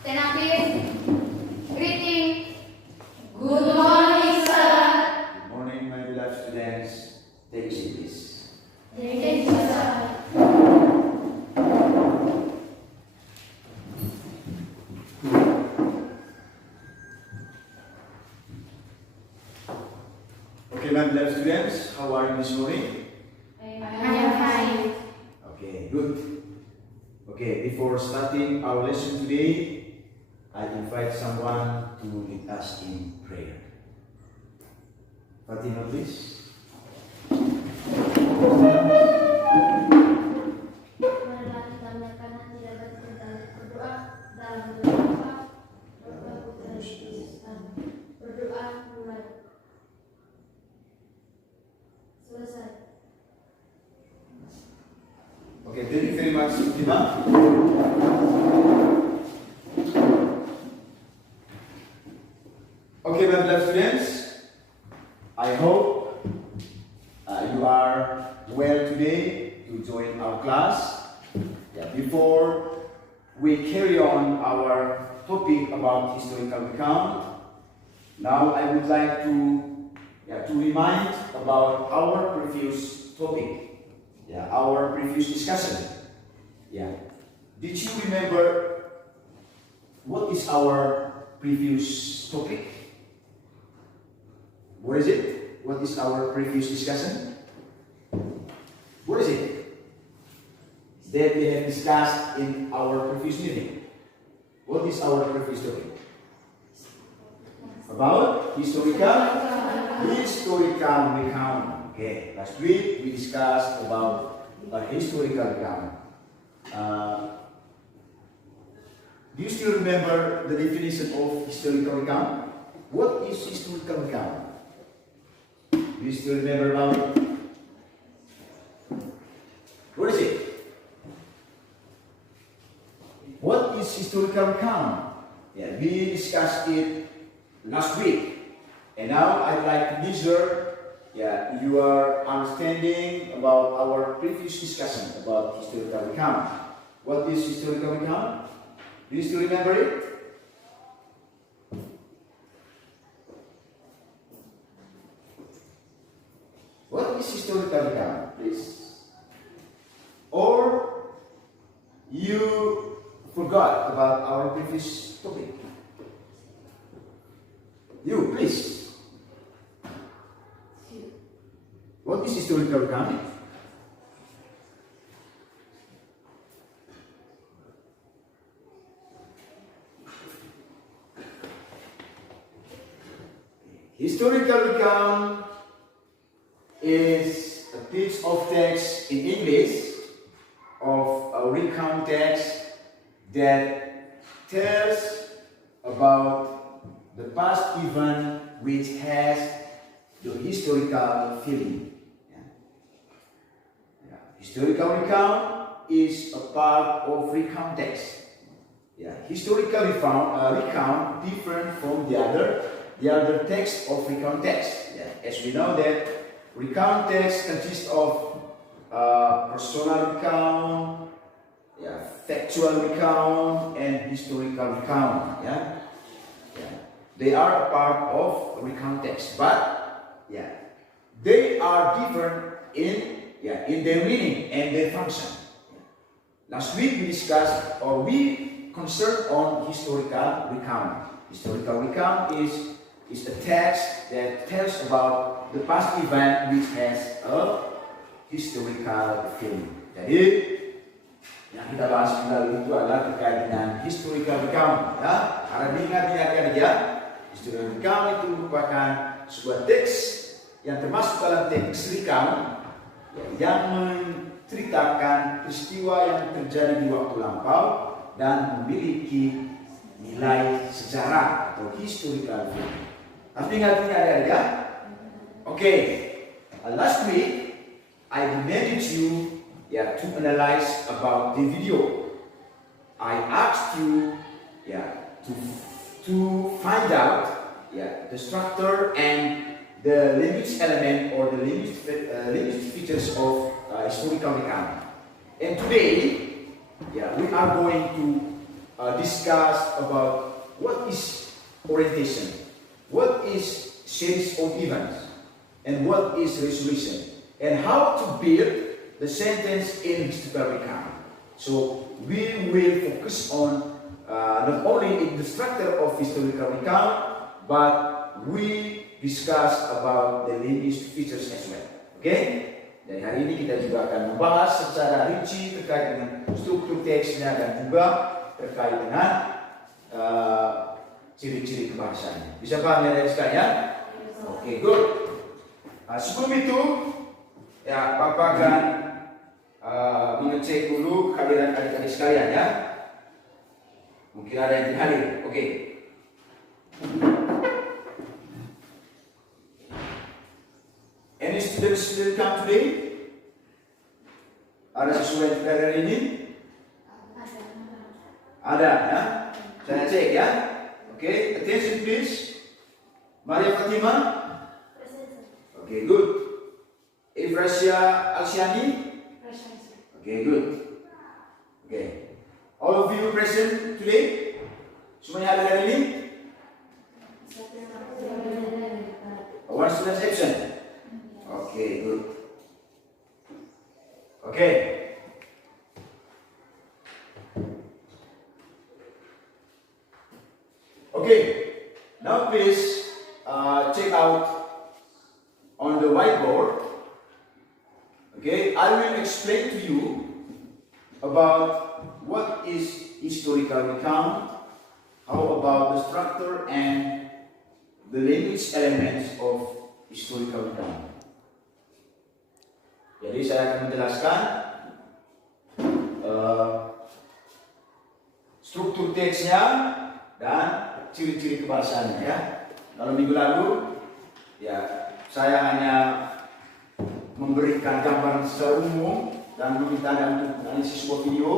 Stand up, please. Greeting. Good morning, sir. Good morning, my beloved students. Take a seat, please. Thank you, sir. Okay, my beloved students, how are you this morning? I am fine. Okay, good. Okay, before starting our lesson today, I invite someone to lead us in prayer. Fatima, please. Marilah kita menyerahkan hati dan batin kita berdoa dalam nama Bapa, Putra, dan Roh Kudus. Amin. Berdoa mulai. Selesai. Okay, thank you very much, Fatima. Okay, my beloved students, I hope you are well today to join our class. Before we carry on our topic about historical account, now I would like to remind about our previous topic, our previous discussion. Did you remember what is our previous topic? What is it? What is our previous discussion? What is it that we have discussed in our previous meeting? What is our previous topic? About historical account. Okay, last week we discussed about historical account. Do you still remember the definition of historical account? What is historical account? Do you still remember about it? What is it? What is historical account? We discussed it last week, and now I'd like to measure your understanding about our previous discussion about historical account. What is historical account? Do you still remember it? What is historical account, please? Or you forgot about our previous topic? You, please. What is historical account? Historical account is a piece of text in English of a recount text that tells about the past event which has the historical feeling. Historical recount is a part of recount text. Historical recount different from the other text of recount text. As we know that recount text consists of personal recount, factual recount, and historical recount. They are a part of recount text, but they are different in their meaning and their function. Last week we discussed, or we concerned on historical recount. Historical recount is a text that tells about the past event which has a historical feeling. Jadi yang kita bahas lalu itu adalah terkait dengan historical recount. Karena diingat-ingatkan aja, historical recount itu merupakan sebuah teks yang termasuk dalam teks recount yang menceritakan peristiwa yang terjadi di waktu lampau dan memiliki nilai sejarah atau historical feeling. Tapi ingat-ingat adik-adik. Okay, last week I demanded you to analyze about the video. I asked you to find out the structure and the language element or the language features of historical recount. And today we are going to discuss about what is orientation, what is series of events, and what is resolution, and how to build the sentence in historical recount. So we will focus on not only in the structure of historical recount, but we discuss about the linguistic features as well. Okay? Dan hari ini kita juga akan membahas secara rinci terkait dengan struktur teksnya dan juga terkait dengan ciri-ciri kebahasaannya. Bisa paham ya dari sekalian? Oke, good. Sebelum itu, ya Bapak akan mengecek dulu kehadiran adik-adik sekalian ya. Mungkin ada yang tidak hadir. Oke. Any students that come today? Ada siswa yang tidak hari ini? Ada ya. Saya cek ya. Oke, attention please. Maria Fatima. Oke, good. Efrasia Alsiani. Okay, good. Okay. All of you present today? Semuanya ada hari ini? One student absent. Okay, good. Okay. Okay. Now please check out on the whiteboard. Okay, I will explain to you about what is historical recount, how about the structure and the language elements of historical recount. Jadi saya akan menjelaskan struktur teksnya dan ciri-ciri kebahasaannya ya. Kalau minggu lalu ya saya hanya memberikan gambaran secara umum dan meminta Anda untuk menganalisis sebuah video.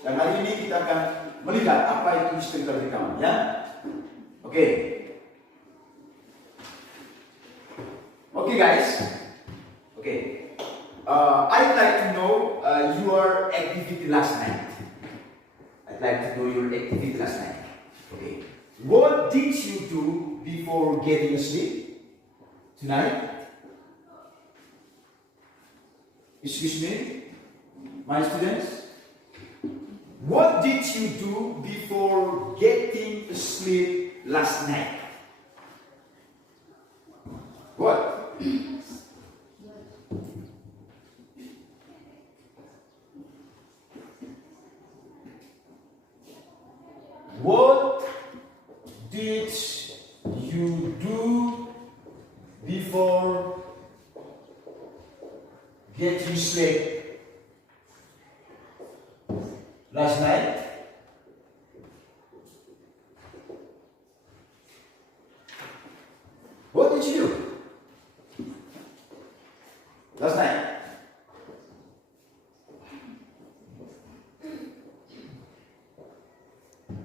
Dan hari ini kita akan melihat apa itu historical recount ya. Oke. Oke guys. Oke. I'd like to know your activity last night. I'd like to know your activity last night. Okay. What did you do before getting asleep tonight? Excuse me, my students. What did you do before getting asleep last night? What? What did you do before getting sleep last night? What did you do last night?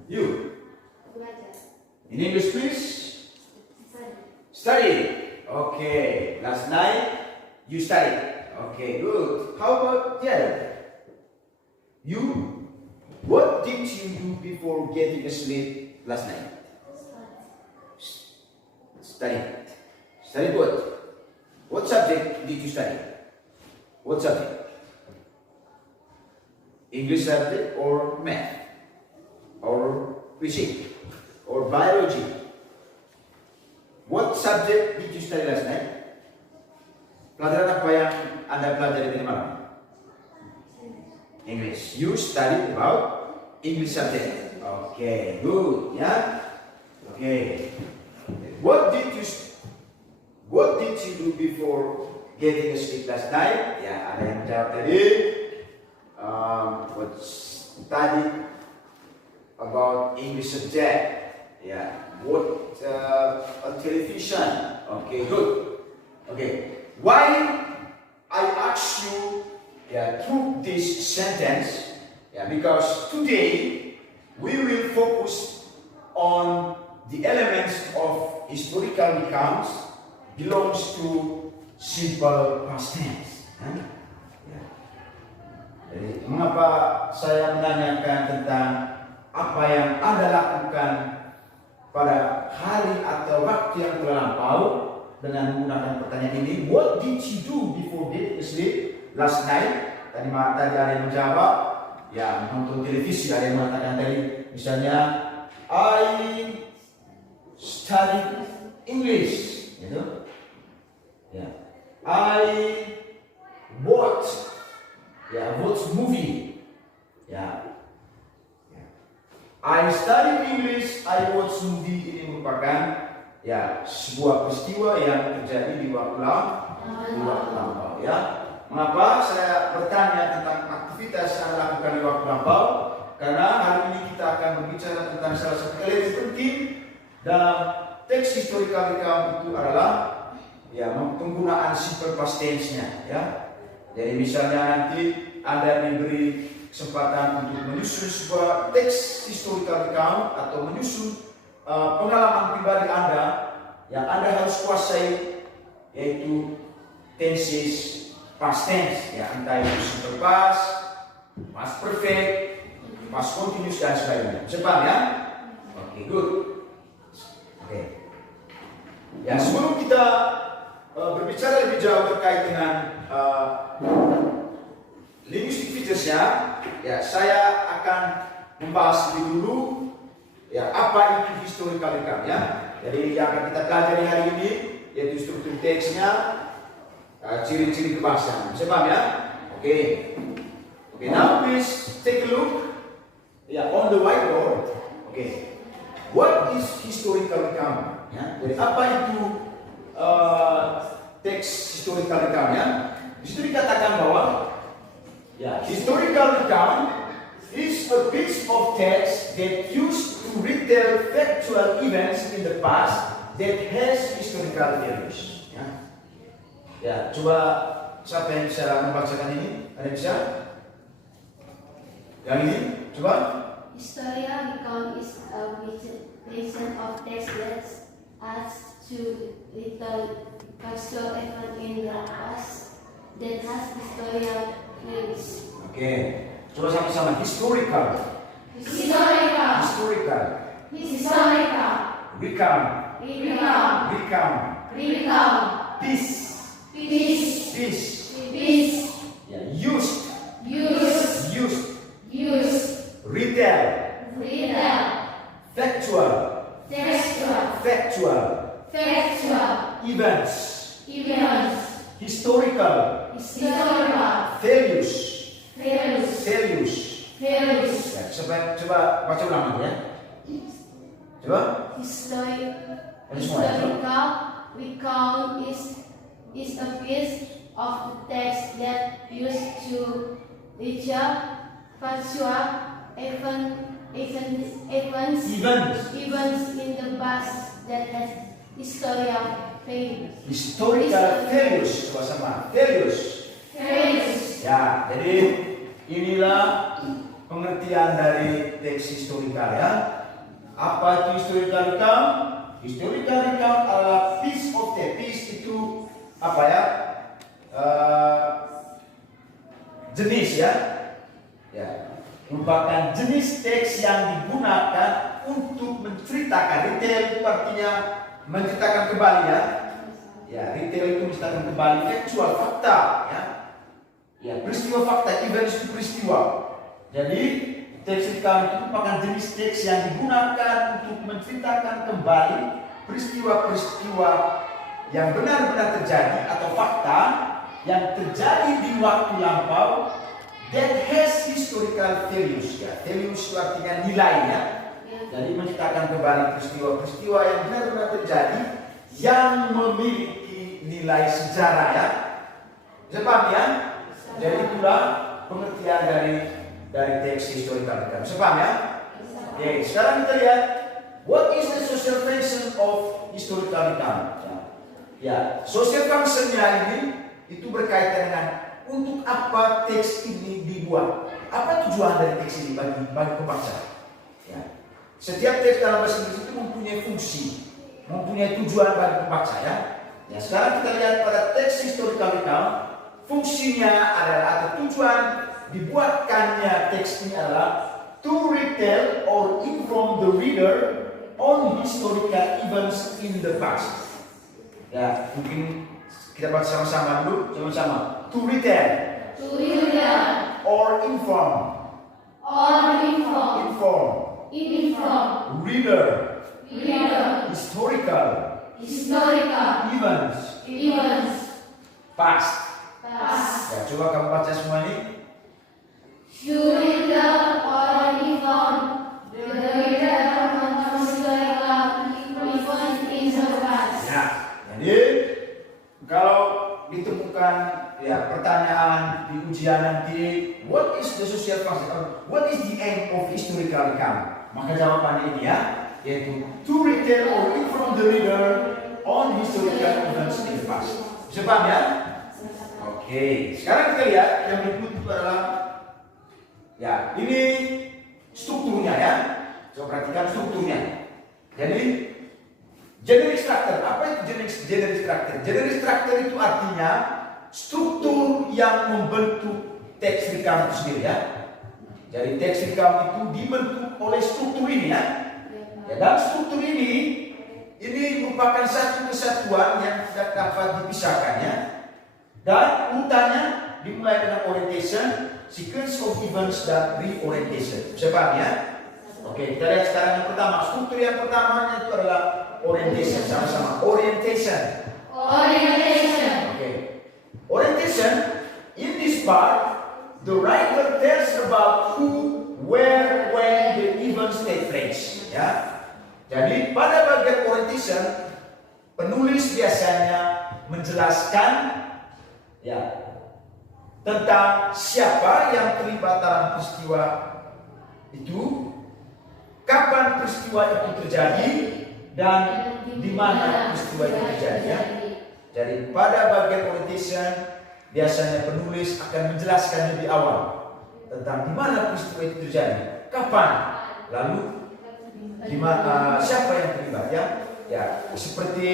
You. In English, please. Study. Okay. Last night you studied. Okay, good. How about the other? You? What did you do before getting asleep last night? Study. Study what? What subject did you study? What subject? English subject or math? Or physics? Or biology? What subject did you study last night? Pelajaran apa yang Anda pelajari tadi malam? English. You studied about English subject. Okay, good. Yeah. Okay. What did you do before getting asleep last night? Ya, ada yang menjawab tadi. What study about English subject? Yeah. What television? Okay, good. Okay. Why I ask you through this sentence? Because today we will focus on the elements of historical recounts belongs to simple past tense. Jadi, mengapa saya menanyakan tentang apa yang menceritakan pada hari atau waktu yang telah lampau dengan menggunakan pertanyaan ini. What did you do before sleep last night? Tadi ada yang menjawab, ya menonton televisi. Ada yang mengatakan tadi, misalnya I studied English, gitu. Ya, I watch movie. Ya, I study English, I watch movie. Ini merupakan ya sebuah peristiwa yang terjadi di waktu lampau. Ya, mengapa saya bertanya tentang aktivitas yang dilakukan di waktu lampau? Karena hari ini kita akan berbicara tentang salah satu elemen penting dalam teks historical recount itu adalah ya penggunaan simple past tense-nya. Ya, jadi misalnya nanti Anda diberi kesempatan untuk menyusun sebuah teks historical account atau menyusun pengalaman pribadi Anda yang Anda harus kuasai, yaitu tenses past tense, ya entah itu simple past, past perfect, past continuous dan sebagainya. Bisa paham ya? Oke, good. Oke. Ya, sebelum kita berbicara lebih jauh terkait dengan linguistic features-nya, ya saya akan membahas lebih dulu ya apa itu historical recount ya. Jadi yang akan kita pelajari hari ini yaitu struktur teksnya, ciri-ciri kebahasaan. Bisa paham ya? Oke. Oke, now please take a look ya on the whiteboard. Oke. What is historical recount? Ya. Jadi apa itu teks historical recount ya? Di situ dikatakan bahwa ya, historical recount is a piece of text that used to retell factual events in the past that has historical values. Ya, ya coba siapa yang bisa membacakan ini? Ada bisa? Yang ini? Coba. Historical recount is a presentation of text that adds to little factual event in the past that has historical values. Oke, coba sama-sama historical. Historical. Historical. Historical. Recount. Recount. Recount. Recount. Peace. Peace. Peace. Peace. Ya, used. Use. Used. Use. Retell. Retell. Factual. Textual. Factual. Factual. Events. Events. Historical. Historical. Values. Values. Values. Values. Ya, coba baca ulang ya. Coba. Historical recount is a piece of the text that used to lecture factual events in the past that has historical values. Historical values. Coba sama. Values. Values. Ya, jadi inilah pengertian dari teks historical ya. Apa itu historical recount? Historical recount adalah piece of text. Piece itu apa ya? Jenis ya. Ya, merupakan jenis teks yang digunakan untuk menceritakan. Retail itu artinya menceritakan kembali ya. Ya, retail itu menceritakan kembali factual fakta ya. Ya, peristiwa fakta, events itu peristiwa. Jadi teks recount itu merupakan jenis teks yang digunakan untuk menceritakan kembali peristiwa-peristiwa yang benar-benar terjadi atau fakta yang terjadi di waktu lampau that has historical values ya. Values itu artinya nilai ya. Jadi menceritakan kembali peristiwa-peristiwa yang benar-benar terjadi yang memiliki nilai sejarah ya. Bisa paham ya? Jadi itulah pengertian dari teks historical recount. Bisa paham ya? Oke, sekarang kita lihat what is the social function of historical recount. Ya, social functionnya ini itu berkaitan dengan untuk apa teks ini dibuat. Apa tujuan dari teks ini bagi pembaca? Ya. Setiap teks dalam bahasa Inggris itu mempunyai fungsi, mempunyai tujuan bagi pembaca ya. Ya, sekarang kita lihat pada teks historical recount, fungsinya adalah atau tujuan dibuatkannya teks ini adalah to retell or inform the the reader on historical events in the past. Ya, mungkin kita baca sama-sama dulu, sama-sama. To retell. To retell. Or inform. Or inform. Inform. Inform. Reader. Reader. Historical. Historical. Events. Events. Past. Past. Ya, coba kamu baca semua ini. To retell or inform the reader on historical events in the past. Ya, jadi kalau ditemukan ya pertanyaan di ujian nanti, what is the social concept? What is the aim of historical account? Maka jawabannya ini ya, yaitu to retell or inform the reader on historical events in the past. Bisa paham ya? Oke, sekarang kita lihat yang berikut itu adalah ya ini strukturnya ya. Coba perhatikan strukturnya. Jadi generic structure, apa itu generic structure? Generic structure itu artinya struktur yang membentuk teks recount itu sendiri ya. Jadi teks recount itu dibentuk oleh struktur ini ya. Dan struktur ini merupakan satu kesatuan yang tidak dapat dipisahkan ya. Dan urutannya dimulai dengan orientation, sequence of events, dan reorientation. Bisa paham ya? Oke, kita lihat sekarang yang pertama. Struktur yang pertamanya itu adalah orientation. Sama-sama. Orientation. Orientation. Okay. Orientation, in this part, the writer tells about who, where, when the events take place. Ya. Jadi pada bagian orientation, penulis biasanya menjelaskan ya tentang siapa yang terlibat dalam peristiwa itu, kapan peristiwa itu terjadi, dan di mana peristiwa itu terjadi ya. Jadi pada bagian orientation biasanya penulis akan menjelaskan lebih awal tentang di mana peristiwa itu terjadi, kapan, lalu di mana siapa yang terlibat ya. Ya, seperti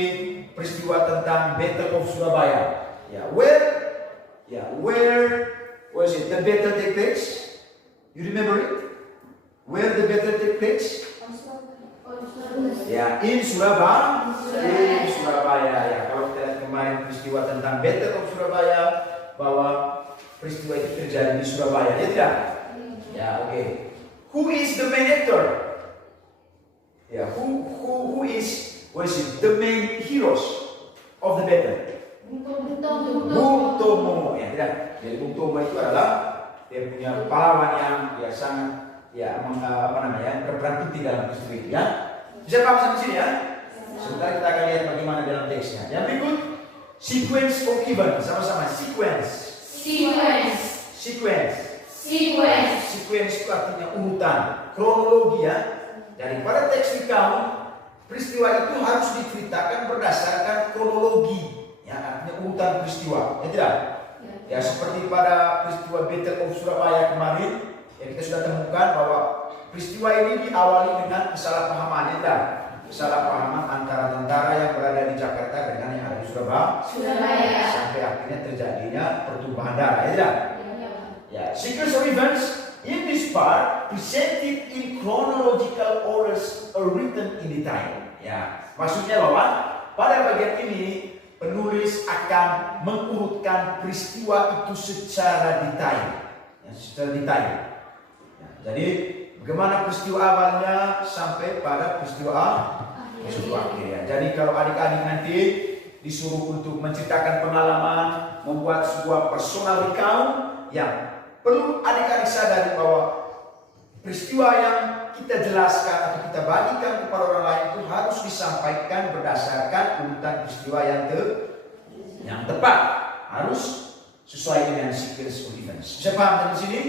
peristiwa tentang Battle of Surabaya. Ya, where was it? The battle take place? You remember it? Where the battle take place? Ya, in Surabaya. In Surabaya ya. Kalau kita lihat kemarin peristiwa tentang Battle of Surabaya, bahwa peristiwa itu terjadi di Surabaya, ya tidak? Ya, oke. Who is the main actor? Ya, who is the main heroes of the battle? Bung Tomo, ya tidak. Jadi Bung Tomo itu adalah dia punya pahlawan yang ya sangat ya berperan penting dalam peristiwa itu ya. Bisa paham sampai sini ya? Sebentar kita akan lihat bagaimana dalam teksnya. Yang berikut, sequence of event, sama-sama sequence. Sequence itu artinya urutan, kronologi ya. Daripada teks recount, peristiwa itu harus diceritakan berdasarkan kronologi, ya artinya urutan peristiwa, ya tidak? Ya seperti pada peristiwa Battle of Surabaya kemarin, ya kita sudah temukan bahwa peristiwa ini diawali dengan kesalahpahaman, ya kesalahpahaman antara tentara yang berada di Jakarta dengan yang ada di Surabaya. Sampai akhirnya terjadinya pertumpahan darah, ya tidak? Ya, sequence of events in this part presented in chronological orders or written in detail. Ya, maksudnya bahwa pada bagian ini penulis akan mengurutkan peristiwa itu secara detail. Ya, secara detail. Ya, jadi bagaimana peristiwa awalnya sampai pada peristiwa akhirnya. Jadi kalau adik-adik nanti disuruh untuk menceritakan pengalaman, membuat sebuah personal recount, yang perlu adik-adik sadari bahwa peristiwa yang kita jelaskan atau kita bagikan kepada orang lain itu harus disampaikan berdasarkan urutan peristiwa yang tepat, harus sesuai dengan sequence of events. Bisa paham sampai sini?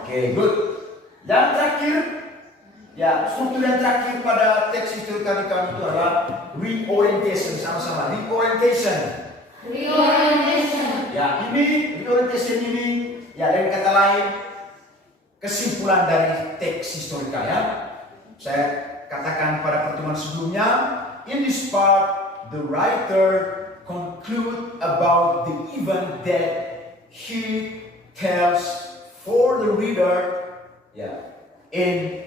Oke, good. Yang terakhir, ya struktur yang terakhir pada teks historical recount itu adalah reorientation, sama-sama reorientation. Ya, reorientation ini ya dengan kata lain kesimpulan dari teks historical ya. Saya katakan pada pertemuan sebelumnya, in this part the writer conclude about the event that he tells for the reader, in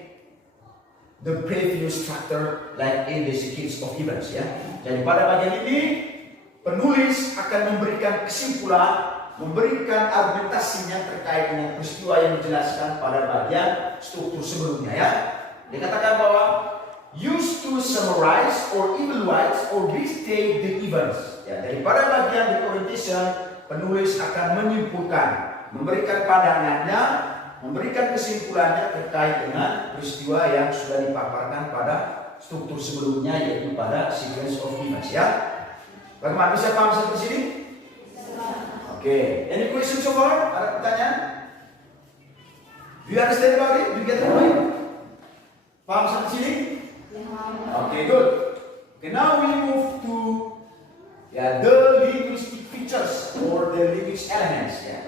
the previous chapter like in the sequence of events ya. Jadi pada bagian ini penulis akan memberikan kesimpulan, memberikan argumentasinya terkait dengan peristiwa yang dijelaskan pada bagian struktur sebelumnya ya. Dikatakan bahwa used to summarize or evaluate or restate the events. Ya, daripada bagian the orientation, penulis akan menyimpulkan, memberikan pandangannya, memberikan kesimpulannya terkait dengan peristiwa yang sudah dipaparkan pada struktur sebelumnya, yaitu pada sequence of events ya. Bagaimana, bisa paham sampai sini? Oke, any question so far? Ada pertanyaan? Do you understand about it? Do you get the point? Paham sampai sini? Okay, good. Okay, now we move to the linguistic features or the linguistic elements ya.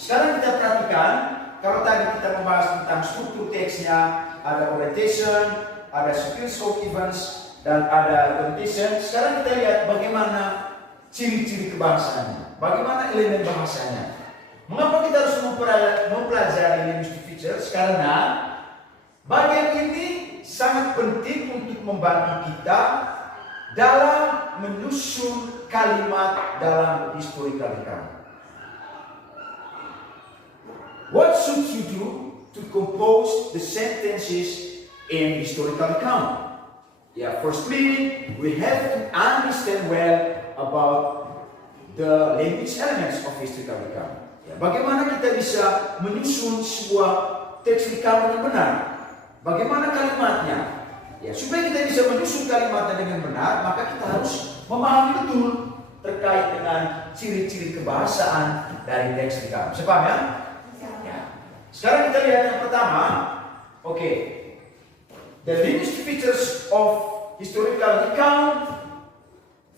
Sekarang kita perhatikan, kalau tadi kita membahas tentang struktur teksnya, ada orientation, ada sequence of events, dan ada condition. Sekarang kita lihat bagaimana ciri-ciri kebahasaannya, bagaimana elemen bahasanya. Mengapa kita harus mempelajari linguistic features? Karena bagian ini sangat penting untuk membantu kita dalam menyusun kalimat dalam historical account. What should you do to compose the sentences in historical account? Yeah, firstly, we have to understand well about the language elements of historical account. Ya, bagaimana kita bisa menyusun sebuah teks account yang benar? Bagaimana kalimatnya? Ya, supaya kita bisa menyusun kalimatnya dengan benar, maka kita harus memahami betul terkait dengan ciri-ciri kebahasaan dari teks account. Sepaham ya? Ya. Sekarang kita lihat yang pertama. Oke. The linguistic features of historical account.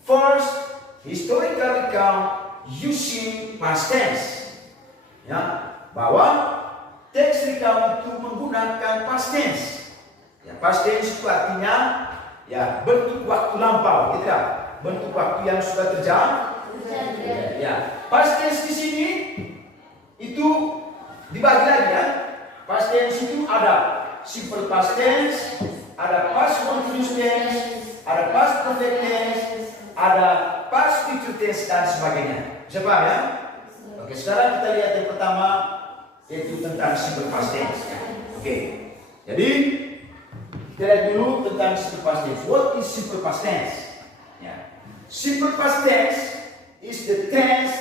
First, historical account using past tense. Ya, bahwa teks account itu menggunakan past tense. Ya, past tense itu artinya ya bentuk waktu lampau, gitu ya. Bentuk waktu yang sudah terjadi. Ya, past tense di sini itu dibagi lagi ya. Past tense itu ada simple past tense, ada past continuous tense, ada past perfect tense, ada past future tense dan sebagainya. Bisa paham ya? Oke, sekarang kita lihat yang pertama, yaitu tentang simple past tense. Oke, jadi kita lihat dulu tentang simple past tense. What is simple past tense? Ya. Simple past tense is the tense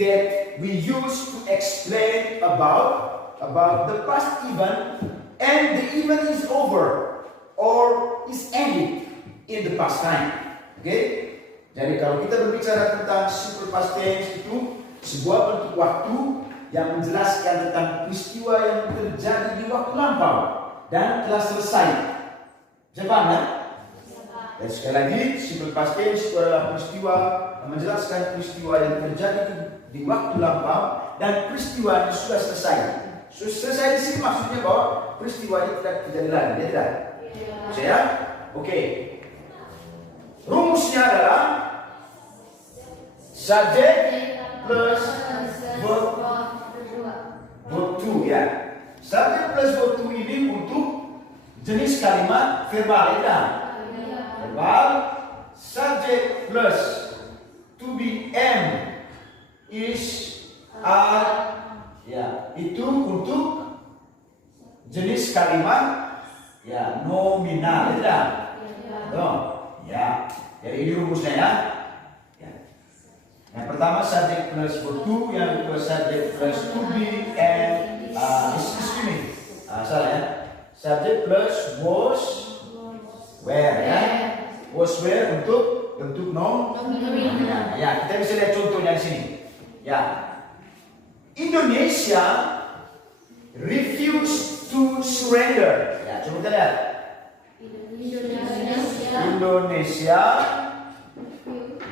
that we use to explain about the past event and the event is over or is ended in the past time. Oke? Jadi kalau kita berbicara tentang simple past tense itu sebuah bentuk waktu yang menjelaskan tentang peristiwa yang terjadi di waktu lampau dan telah selesai. Bisa paham ya? Dan sekali lagi, simple past tense itu adalah peristiwa yang menjelaskan peristiwa yang terjadi di waktu lampau dan peristiwa yang sudah selesai. Selesai di sini maksudnya bahwa peristiwa ini tidak terjadi lagi, ya tidak? Saya? Oke. Rumusnya adalah subject plus verb to ya. Subject plus verb to ini untuk jenis kalimat verbal, ya. Verbal, subject plus to be am is are ya, itu untuk jenis kalimat ya nominal, ya. Ya. Jadi ini rumusnya ya. Yang pertama subject plus verb to, yang kedua subject plus to be and excuse me. Salah ya. Subject plus was where ya. Was where untuk bentuk nominal. Ya, kita bisa lihat contohnya di sini. Ya. Indonesia refused to surrender. Ya, coba kita lihat. Indonesia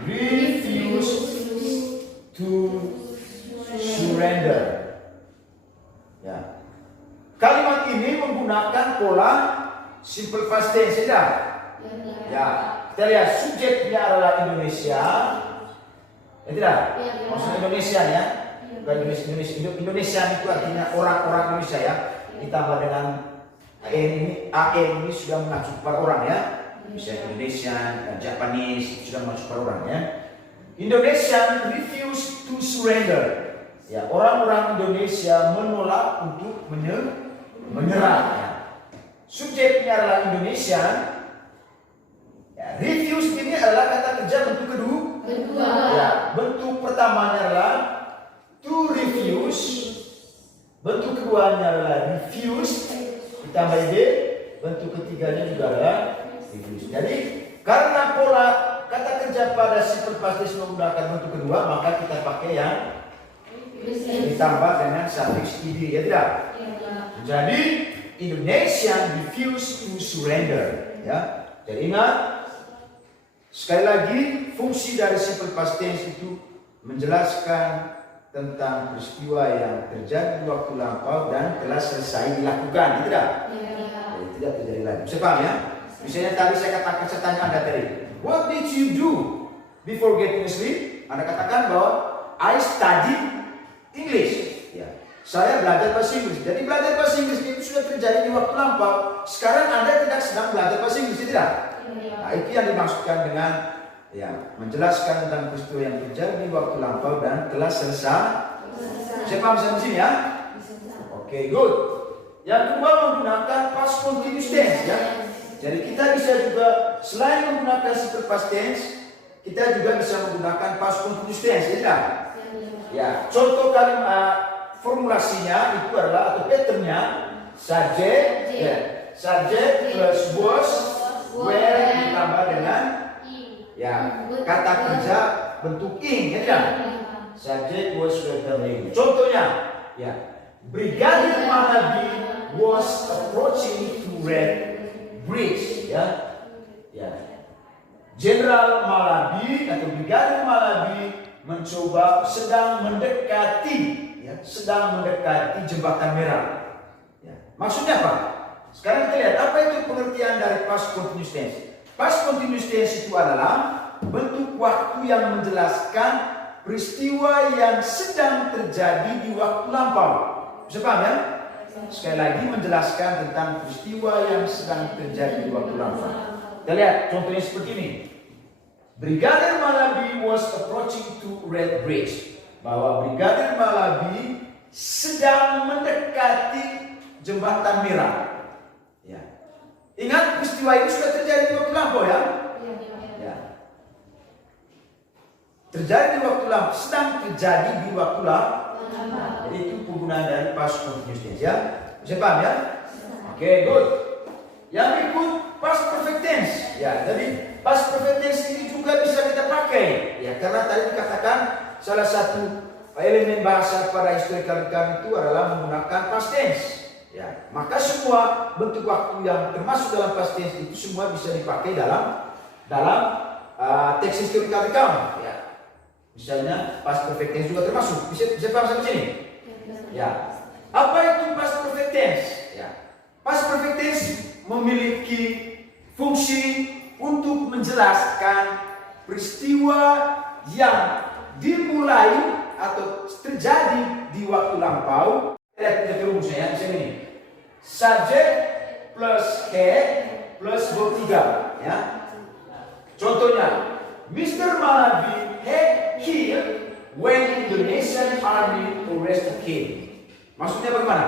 refused to surrender. Ya. Kalimat ini menggunakan pola simple past tense, ya. Ya. Kita lihat subjeknya adalah Indonesia. Ya tidak? Maksudnya Indonesia ya. Bukan Indonesia itu artinya orang-orang Indonesia ya. Ditambah dengan AN ini sudah mengacu kepada orang ya. Misalnya Indonesian dan Japanese sudah mengacu kepada orang ya. Indonesian refuse to surrender. Ya, orang-orang Indonesia menolak untuk menyerah. Ya. Subjeknya adalah Indonesian. Ya, refuse ini adalah kata kerja bentuk kedua. Ya, bentuk pertamanya adalah to refuse. Bentuk keduanya adalah refuse. Ditambah id. Bentuk ketiganya juga adalah refuse. Jadi karena pola kata kerja pada simple past tense menggunakan bentuk kedua, maka kita pakai yang ditambah dengan suffix id, ya tidak? Jadi Indonesian refuse to surrender. Ya, jadi ingat sekali lagi fungsi dari simple past tense itu menjelaskan tentang peristiwa yang terjadi di waktu lampau dan telah selesai dilakukan, tidak? Jadi tidak terjadi lagi. Bisa paham ya? Misalnya tadi saya katakan, saya tanya Anda tadi, what did you do before getting asleep? Anda katakan bahwa I study English. Ya, saya belajar bahasa Inggris. Jadi belajar bahasa Inggris itu sudah terjadi di waktu lampau. Sekarang Anda tidak sedang belajar bahasa Inggris, tidak? Nah, itu yang dimaksudkan dengan ya, menjelaskan tentang peristiwa yang terjadi di waktu lampau dan telah selesai. Saya paham sampai sini ya? Oke, good. Yang kedua menggunakan past continuous tense ya. Jadi kita bisa juga selain menggunakan simple past tense, kita juga bisa menggunakan past continuous tense, ya tidak? Ya, contoh kalimat formulasinya itu adalah atau patternnya subject, ya, subject plus was, where ditambah dengan ya kata kerja bentuk ing, ya tidak? Subject was, where ditambah ing. Contohnya, ya, Brigadier Malabi was approaching to Red Bridge, ya, ya. Jenderal Malabi atau Brigadier Malabi mencoba sedang mendekati, ya, sedang mendekati jembatan merah. Ya. Maksudnya apa? Sekarang kita lihat apa itu pengertian dari past continuous tense. Past continuous tense itu adalah bentuk waktu yang menjelaskan peristiwa yang sedang terjadi di waktu lampau. Bisa paham ya? Sekali lagi menjelaskan tentang peristiwa yang sedang terjadi di waktu lampau. Kita lihat contohnya seperti ini. Brigadier Malabi was approaching to Red Bridge. Bahwa Brigadier Malabi sedang mendekati jembatan merah. Ya. Ingat peristiwa itu sudah terjadi di waktu lampau ya? Ya. Terjadi di waktu lampau, sedang terjadi di waktu lampau. Jadi itu penggunaan dari past continuous tense ya. Bisa paham ya? Oke, good. Yang berikut past perfect tense. Ya, jadi past perfect tense ini juga bisa kita pakai. Ya, karena tadi dikatakan salah satu elemen bahasa pada historical recount itu adalah menggunakan past tense. Ya, maka semua bentuk waktu yang termasuk dalam past tense itu semua bisa dipakai dalam teks historical recount. Ya. Misalnya past perfect tense juga termasuk. Bisa paham sampai sini? Ya. Apa itu past perfect tense? Ya. Past perfect tense memiliki fungsi untuk menjelaskan peristiwa yang dimulai atau terjadi di waktu lampau. Lihat rumusnya ya, misalnya ini. Subject plus head plus verb 3 ya. Contohnya, Mr. Malabi had killed when Indonesian army arrested him. Maksudnya bagaimana?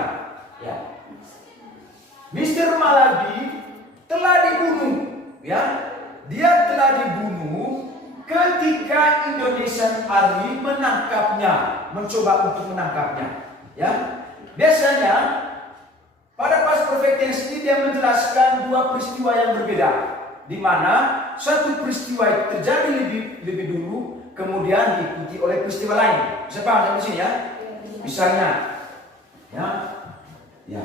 Ya. Mr. Malabi telah dibunuh, ya. Dia telah dibunuh ketika Indonesian Army menangkapnya, mencoba untuk menangkapnya, ya. Biasanya pada past perfect tense ini dia menjelaskan dua peristiwa yang berbeda, di mana satu peristiwa itu terjadi lebih dulu, kemudian diikuti oleh peristiwa lain. Bisa paham sampai sini ya? Misalnya, ya, ya.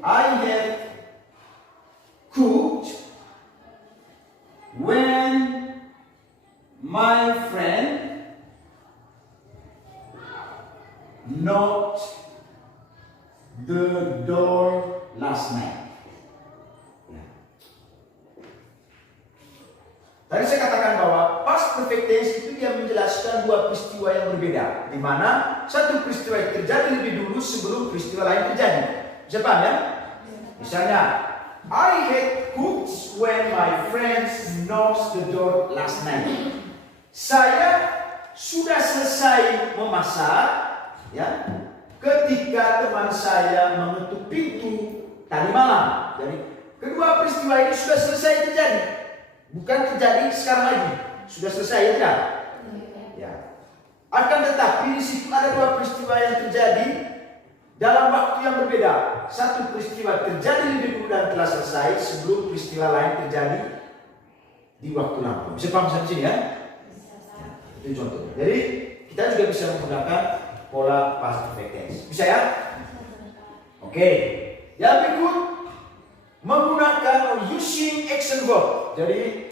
I had cooked when my friend knocked the door last night. Ya. Tadi saya katakan bahwa past perfect tense itu dia menjelaskan dua peristiwa yang berbeda, di mana satu peristiwa yang terjadi lebih dulu sebelum peristiwa lain terjadi. Bisa paham ya? Misalnya, I had cooked when my friends knocked the door last night. Saya sudah selesai memasak, ya, ketika teman saya mengetuk pintu tadi malam. Jadi kedua peristiwa ini sudah selesai terjadi, bukan terjadi sekarang lagi, sudah selesai ya tidak? Ya. Akan tetapi di situ ada dua peristiwa yang terjadi dalam waktu yang berbeda. Satu peristiwa terjadi lebih dulu dan telah selesai sebelum peristiwa lain terjadi di waktu lampau. Bisa paham sampai sini ya? Itu contohnya. Jadi kita juga bisa menggunakan pola past perfect tense. Bisa ya? Oke. Yang berikut menggunakan using action verb. Jadi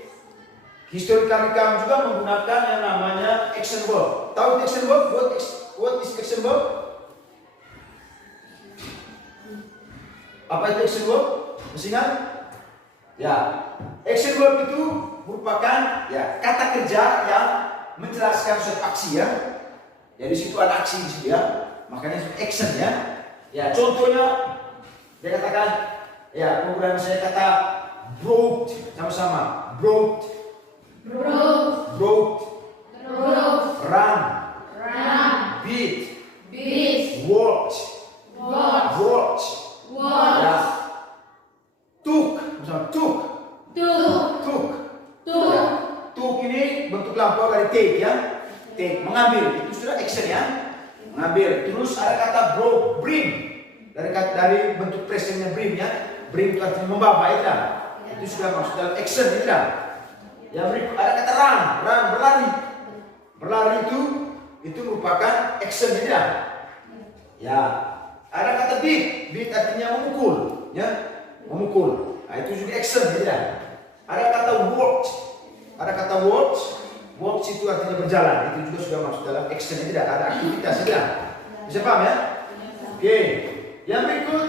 historical recount juga menggunakan yang namanya action verb. Tahu action verb? What is action verb? Apa itu action verb? Masih ingat? Ya, action verb itu merupakan ya kata kerja yang menjelaskan suatu aksi ya. Jadi situ ada aksi di situ ya. Makanya action ya. Ya, contohnya dia katakan ya, penggunaan saya kata broke sama-sama. Broke, run, beat, watch, ya, took, ya. Took ini bentuk lampau dari take ya. Take, mengambil, itu sudah action ya. Mengambil. Terus ada kata bring. Dari bentuk presentnya bring ya. Bring itu artinya membawa ya. Itu sudah masuk dalam action ya. Yang berikut ada kata run, berlari. Berlari itu merupakan action ya. Ya. Ada kata beat artinya memukul ya. Memukul. Nah, itu juga action ya. Ada kata watch itu artinya berjalan. Itu juga sudah masuk dalam action tidak, ada aktivitas tidak. Bisa paham ya? Oke. Yang berikut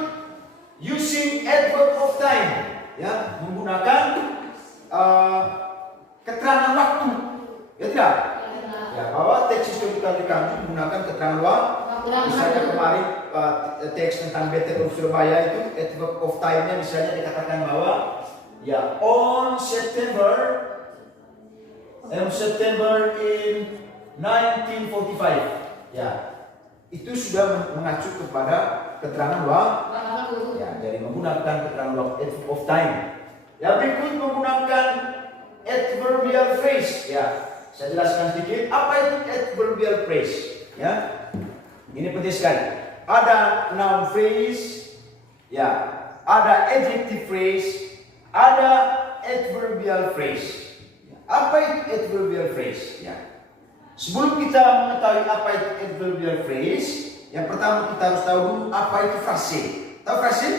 using adverb of time ya, menggunakan keterangan waktu. Ya tidak? Ya, bahwa teks historical recount menggunakan keterangan waktu. Misalnya kemarin teks tentang Battle of Surabaya itu adverb of time-nya misalnya dikatakan bahwa ya on September in 1945 ya, itu sudah mengacu kepada keterangan waktu ya, jadi menggunakan keterangan waktu adverb of time. Yang berikut menggunakan adverbial phrase ya. Saya jelaskan sedikit apa itu adverbial phrase ya. Ini penting sekali. Ada noun phrase ya, ada adjective phrase, ada adverbial phrase. Apa itu adverbial phrase ya? Sebelum kita mengetahui apa itu adverbial phrase, yang pertama kita harus tahu dulu apa itu frase. Tahu frase?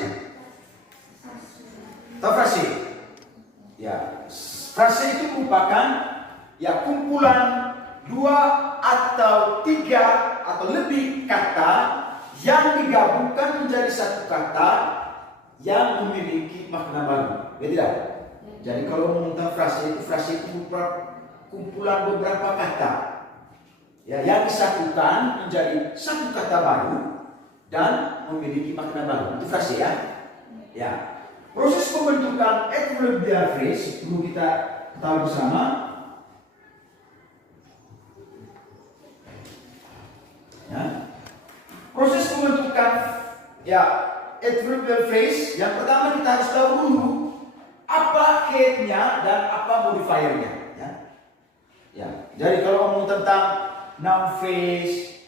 Tahu frase? Ya, frase itu merupakan ya kumpulan dua atau tiga atau lebih kata yang digabungkan menjadi satu kata yang memiliki makna baru. Ya tidak? Jadi kalau tentang frase itu merupakan kumpulan beberapa kata ya, yang disatukan menjadi satu kata baru dan memiliki makna baru. Itu frase ya. Ya. Proses pembentukan adverbial phrase perlu kita tahu bersama. Ya. Proses pembentukan ya adverbial phrase, yang pertama kita harus tahu dulu apa headnya dan apa modifiernya ya. Ya. Jadi kalau ngomong tentang noun phrase,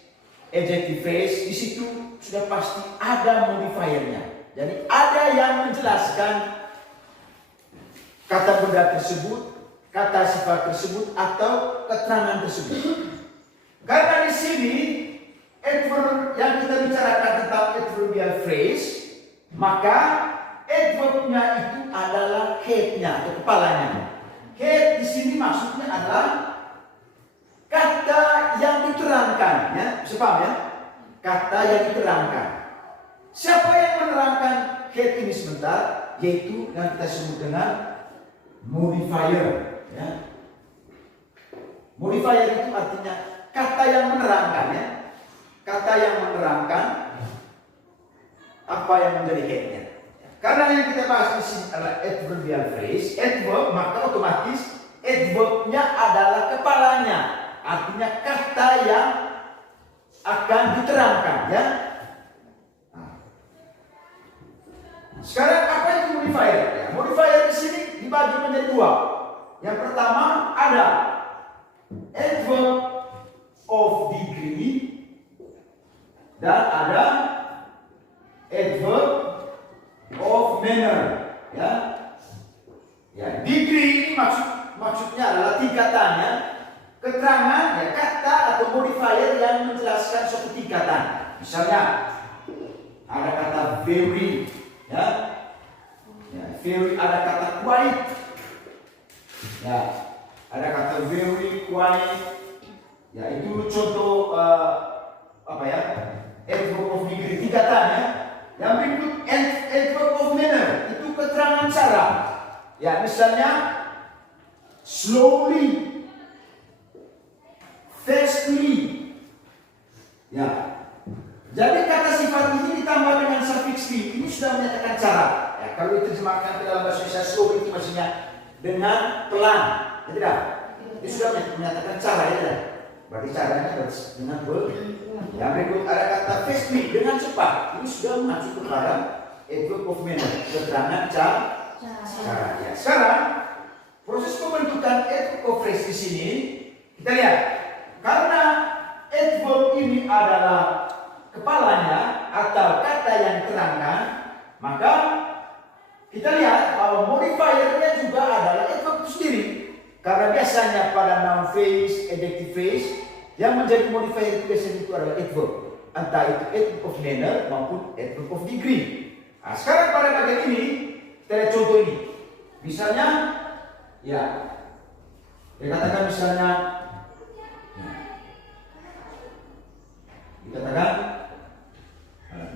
adjective phrase, di situ sudah pasti ada modifiernya. Jadi ada yang menjelaskan kata benda tersebut, kata sifat tersebut atau keterangan tersebut. Karena di sini adverb yang kita bicarakan tentang adverbial phrase, maka adverbnya itu adalah headnya atau kepalanya. Head di sini maksudnya adalah kata yang diterangkan, ya, bisa paham ya? Kata yang diterangkan. Siapa yang menerangkan head ini sebentar? Yaitu yang kita sebut dengan modifier. Ya. Modifier itu artinya kata yang menerangkan, ya. kata yang menerangkan apa yang menjadi headnya. Karena yang kita bahas di sini adalah adverbial phrase, adverb, maka otomatis adverbnya adalah kepalanya, artinya kata yang akan diterangkan, ya. Sekarang apa itu modifier? Ya, modifier di sini dibagi menjadi dua. Yang pertama ada adverb of degree dan ada adverb of manner, ya. Ya, degree ini maksudnya adalah tingkatannya, keterangan, ya, kata atau modifier yang menjelaskan suatu tingkatan. Misalnya ada kata very, ya, ya, very, ada kata quite, ya, ada kata very, quite, ya, itu contoh apa ya, adverb of degree, tingkatan, ya. Yang berikut adverb of manner, itu keterangan cara, ya, misalnya slowly, fastly, ya. Jadi kata sifat ini ditambah dengan suffix li, ini sudah menyatakan cara. Ya, kalau diterjemahkan ke dalam bahasa Indonesia, slow itu maksudnya dengan pelan, ya tidak? Itu sudah menyatakan cara, ya tidak? Berarti caranya dengan verb. Yang berikut ada kata fastly, dengan cepat. Ini sudah mengacu kepada adverb of manner, keterangan cara. Ya. Sekarang proses pembentukan adverb of phrase di sini kita lihat. Karena adverb ini adalah kepalanya atau kata yang diterangkan, maka kita lihat bahwa modifiernya juga adalah adverb itu sendiri. Karena biasanya pada noun phrase, adjective phrase, yang menjadi modifier itu biasanya itu adalah adverb, entah itu adverb of manner maupun adverb of degree. Nah, sekarang pada bagian ini kita lihat contoh ini. Misalnya, ya, dikatakan misalnya, dikatakan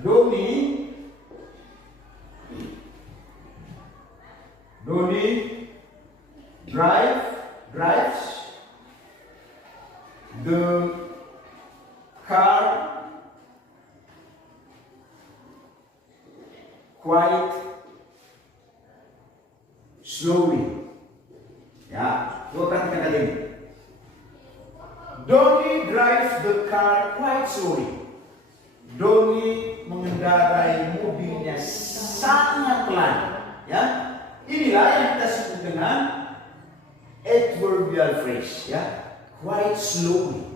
Doni drives the car quite slowly. Ya, coba perhatikan kata ini. Doni drives the car quite slowly. Doni mengendarai mobilnya sangat pelan. Ya, inilah yang kita sebut dengan adverbial phrase, ya, quite slowly,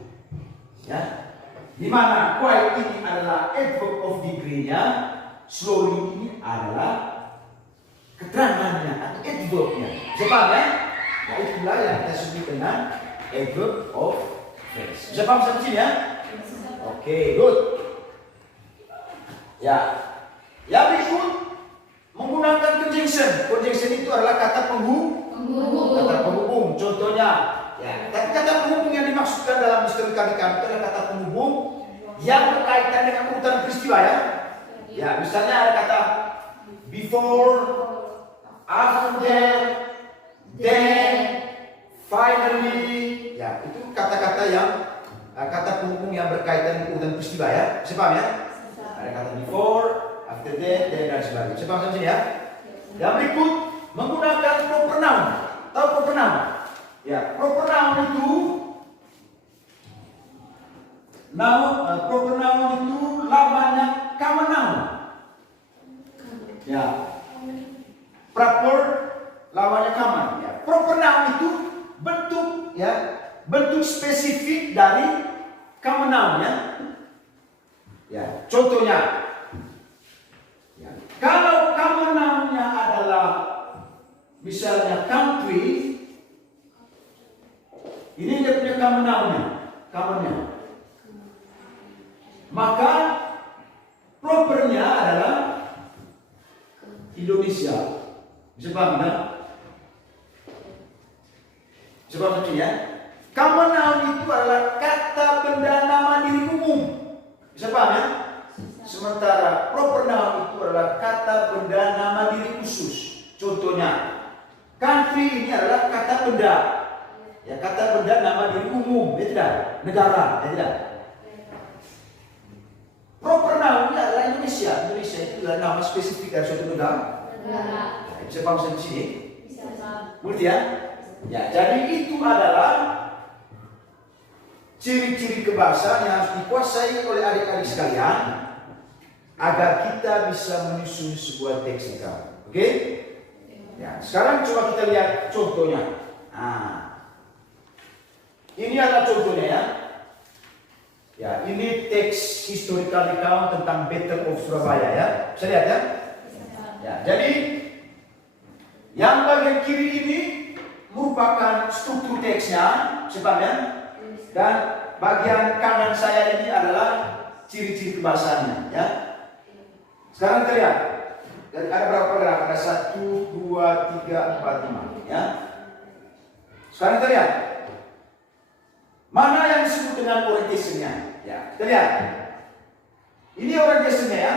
ya, di mana quite ini adalah adverb of degree-nya, slowly ini adalah keterangannya atau adverbnya. Bisa paham, ya? Nah, itulah yang kita sebut dengan adverb of phrase. Bisa paham sampai sini, ya? Oke, good. Ya, yang berikut menggunakan conjunction. Conjunction itu adalah kata penghubung. Contohnya, ya, tapi kata penghubung yang dimaksudkan dalam historical account itu adalah kata penghubung yang berkaitan dengan urutan peristiwa, ya. Ya, misalnya ada kata before, after, then, finally. Ya, itu kata-kata yang kata penghubung yang berkaitan dengan urutan peristiwa, ya. Bisa paham, ya? Ada kata before, after that, then, dan sebagainya. Bisa paham sampai sini, ya? Yang berikut menggunakan proper noun. Tahu proper noun? Ya, proper noun itu proper noun itu lawannya common noun. Ya. Proper lawannya common. Ya. Proper noun itu bentuk, ya, bentuk spesifik dari common noun, ya. Ya, contohnya, ya, kalau common noun-nya adalah misalnya country, ini dia punya common noun-nya, commonnya. Maka propernya adalah Indonesia. Bisa paham, kan? Bisa paham, ya? Common noun itu adalah kata benda nama diri umum. Bisa paham, ya? Sementara proper noun itu adalah kata benda nama diri khusus. Contohnya, country ini adalah kata benda, ya, kata benda nama diri umum, ya tidak? Negara, ya tidak? Proper noun adalah Indonesia. Indonesia itu adalah nama spesifik dari suatu negara. Bisa paham sampai sini? Mengerti ya? Ya, jadi itu adalah ciri-ciri kebahasaan yang harus dikuasai oleh adik-adik sekalian agar kita bisa menyusun sebuah teks kita. Oke? Ya, sekarang coba kita lihat contohnya. Nah, ini adalah contohnya ya. Ya, ini teks historical account tentang Battle of Surabaya ya. Bisa lihat ya? Ya, jadi yang bagian kiri ini merupakan struktur teksnya, sebabnya, dan bagian kanan saya ini adalah ciri-ciri kebahasaannya ya. Sekarang kita lihat. Dan ada berapa paragraf? Ada 1, 2, 3, 4, 5 ya. Sekarang kita lihat mana yang disebut dengan orientation-nya ya. Kita lihat ini orientation-nya ya.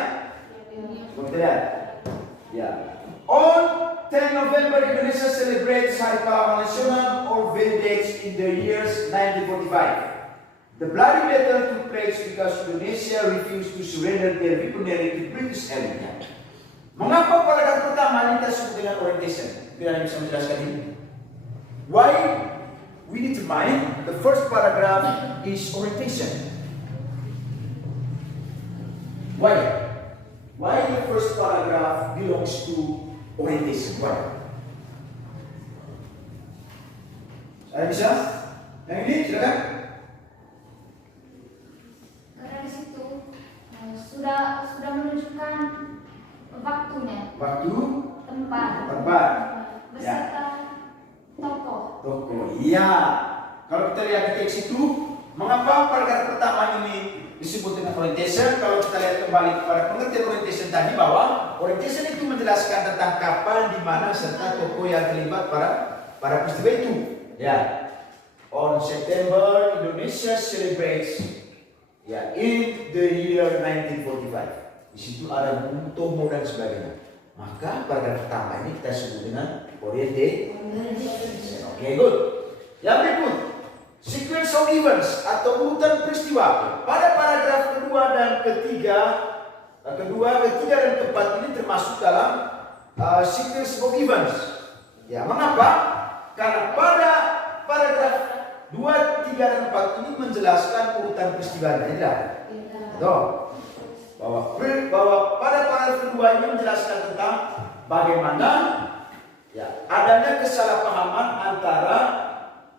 Coba kita lihat ya. On 10 November Indonesia celebrates Hari Pahlawan Nasional or Vintage in the years 1945. The bloody battle took place because Indonesia refused to surrender their weaponry to British elite. Mengapa paragraf pertama ini kita sebut dengan orientation? Kita bisa menjelaskan ini. Why we determine the first paragraph is orientation? Why? Why the first paragraph belongs to orientation? Why? Saya bisa? Yang ini silakan. Karena di situ sudah menunjukkan waktunya, Waktu, tempat, beserta tokoh. Iya. Kalau kita lihat di teks itu, mengapa paragraf pertama ini disebut dengan orientation? Kalau kita lihat kembali kepada pengertian orientation tadi, bahwa orientation itu menjelaskan tentang kapan, di mana, serta tokoh yang terlibat pada peristiwa itu. Ya. On September, Indonesia celebrates ya in the year 1945. Di situ ada Bung Tomo dan sebagainya. Maka paragraf pertama ini kita sebut dengan orientation. Oke, good. Yang berikut, sequence of events atau urutan peristiwa. Pada paragraf kedua dan ketiga dan keempat ini termasuk dalam sequence of events. Ya, mengapa? Karena pada paragraf 2, 3, dan 4 ini menjelaskan urutan peristiwanya, tidak? Betul. Bahwa pada paragraf kedua ini menjelaskan tentang bagaimana ya adanya kesalahpahaman antara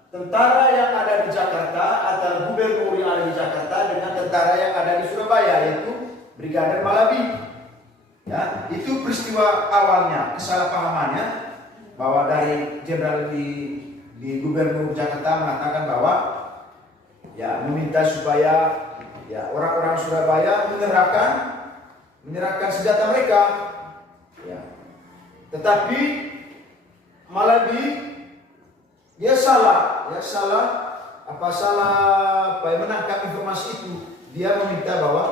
tentara yang ada di Jakarta, antara gubernur yang ada di Jakarta dengan tentara yang ada di Surabaya, yaitu Brigadir Malabi. Ya, itu peristiwa awalnya, kesalahpahamannya, bahwa dari jenderal di gubernur Jakarta mengatakan bahwa ya meminta supaya ya orang-orang Surabaya menyerahkan senjata mereka. Ya. Tetapi Malabi dia salah menangkap informasi itu. Dia meminta bahwa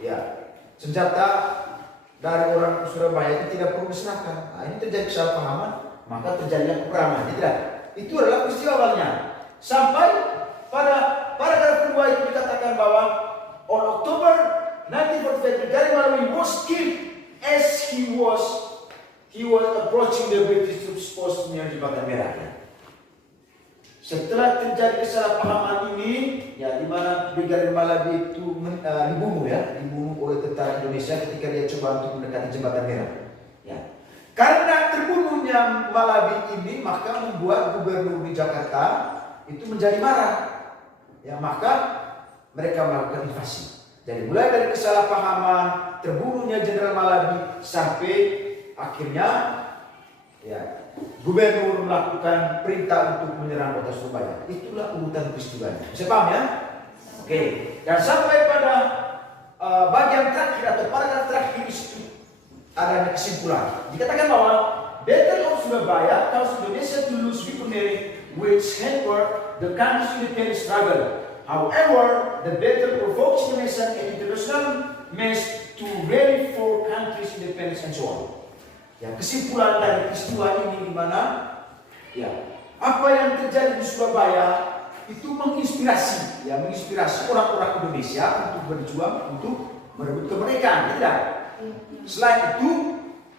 ya senjata dari orang Surabaya itu tidak perlu diserahkan. Nah, ini terjadi kesalahpahaman, maka terjadilah peperangan. Tidak. Itu adalah peristiwa awalnya. Sampai pada paragraf kedua itu dikatakan bahwa on October 1945, Brigadir Malabi was killed as he was approaching the British troops post near Jembatan Merah. Setelah terjadi kesalahpahaman ini, ya di mana Brigadir Malabi itu dibunuh oleh tentara Indonesia ketika dia coba untuk mendekati Jembatan Merah. Ya. Karena terbunuhnya Malabi ini, maka membuat gubernur di Jakarta itu menjadi marah. Ya, maka mereka melakukan invasi. Jadi mulai dari kesalahpahaman, terbunuhnya Jenderal Malabi, sampai akhirnya ya gubernur melakukan perintah untuk menyerang kota Surabaya. Itulah urutan peristiwanya. Bisa paham ya? Oke. Dan sampai pada bagian terakhir atau paragraf terakhir itu ada kesimpulan. Dikatakan bahwa Battle of Surabaya caused Indonesia to lose weaponry which hampered the country's independence struggle. However, the battle provokes Indonesian and international mess to rally for country's independence and so on. Ya, kesimpulan dari peristiwa ini di mana ya apa yang terjadi di Surabaya itu menginspirasi orang-orang Indonesia untuk berjuang untuk merebut kemerdekaan, tidak? Selain itu,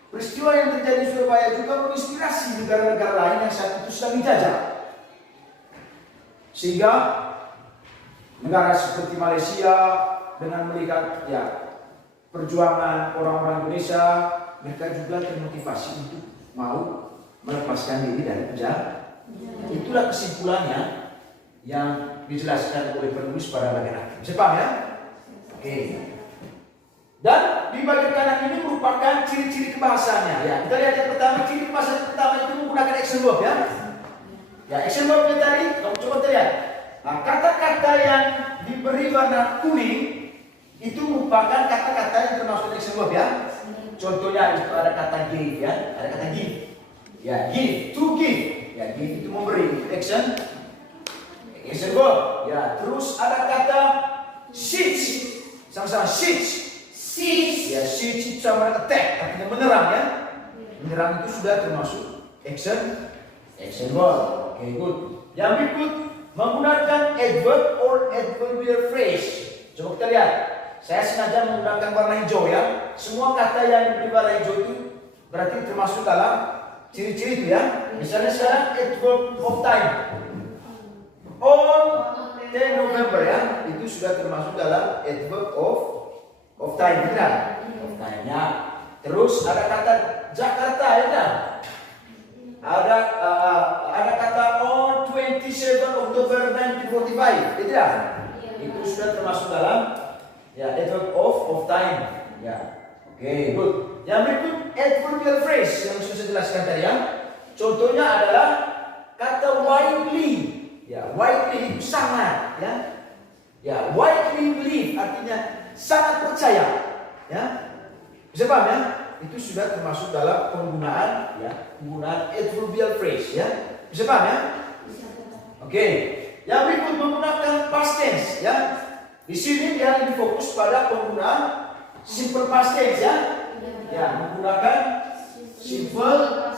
peristiwa yang terjadi di Surabaya juga menginspirasi negara-negara lain yang saat itu sedang dijajah. Sehingga negara seperti Malaysia dengan melihat ya perjuangan orang-orang Indonesia, mereka juga termotivasi untuk mau melepaskan diri dari penjara. Itulah kesimpulannya yang dijelaskan oleh penulis pada bagian akhir. Bisa paham ya? Oke. Dan di bagian kanan ini merupakan ciri-ciri kebahasaannya. Ya, kita lihat yang pertama, ciri kebahasaan pertama itu menggunakan action verb ya. Ya, action verbnya tadi, kamu coba lihat. Nah, kata-kata yang diberi warna kuning itu merupakan kata-kata yang termasuk action verb ya. Contohnya itu ada kata give ya, ada kata give. Ya, give, to give. Ya, give itu memberi, action verb. Ya, terus ada kata siege. Sama-sama siege. Siege. Ya, siege itu sama attack, artinya menyerang ya. Menyerang itu sudah termasuk action verb. Oke, good. Yang berikut menggunakan adverb or adverbial phrase. Coba kita lihat. Saya sengaja menggunakan warna hijau ya. Semua kata yang diberi warna hijau itu berarti termasuk dalam ciri-ciri itu ya. Misalnya sekarang adverb of time. On 10 November ya. Itu sudah termasuk dalam adverb of time, benar? Of time ya. Terus ada kata Jakarta ya. Ada kata on 27 Oktober 1945, tidak? Itu sudah termasuk dalam ya adverb of time. Ya. Oke, good. Yang berikut adverbial phrase yang sudah saya jelaskan tadi ya. Contohnya adalah kata widely. Ya, widely itu sangat ya. Ya, widely believe artinya sangat percaya. Ya. Bisa paham ya? Itu sudah termasuk dalam penggunaan adverbial phrase ya. Bisa paham ya? Oke. Yang berikut menggunakan past tense ya. Di sini dia lebih fokus pada penggunaan simple past tense ya. Ya, menggunakan simple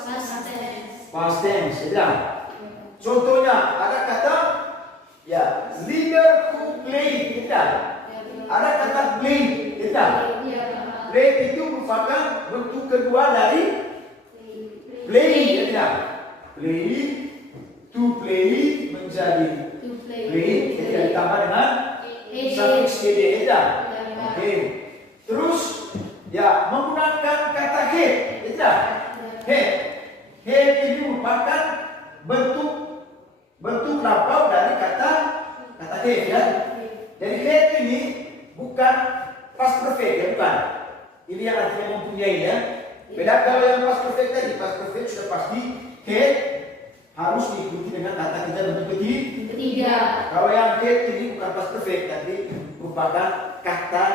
past tense ya. Contohnya ada kata ya leader who played tidak. Ada kata play tidak. Play itu merupakan bentuk kedua dari play tidak. Play to play menjadi play jadi ditambah dengan suffix ed tidak. Oke. Terus ya menggunakan kata head tidak. Head ini merupakan bentuk lampau dari kata head ya. Jadi head ini bukan past perfect ya, bukan. Ini yang artinya mempunyai ya. Beda kalau yang past perfect tadi, past perfect sudah pasti head harus diikuti dengan kata kerja bentuk ketiga. Kalau yang head ini bukan past perfect, tapi merupakan kata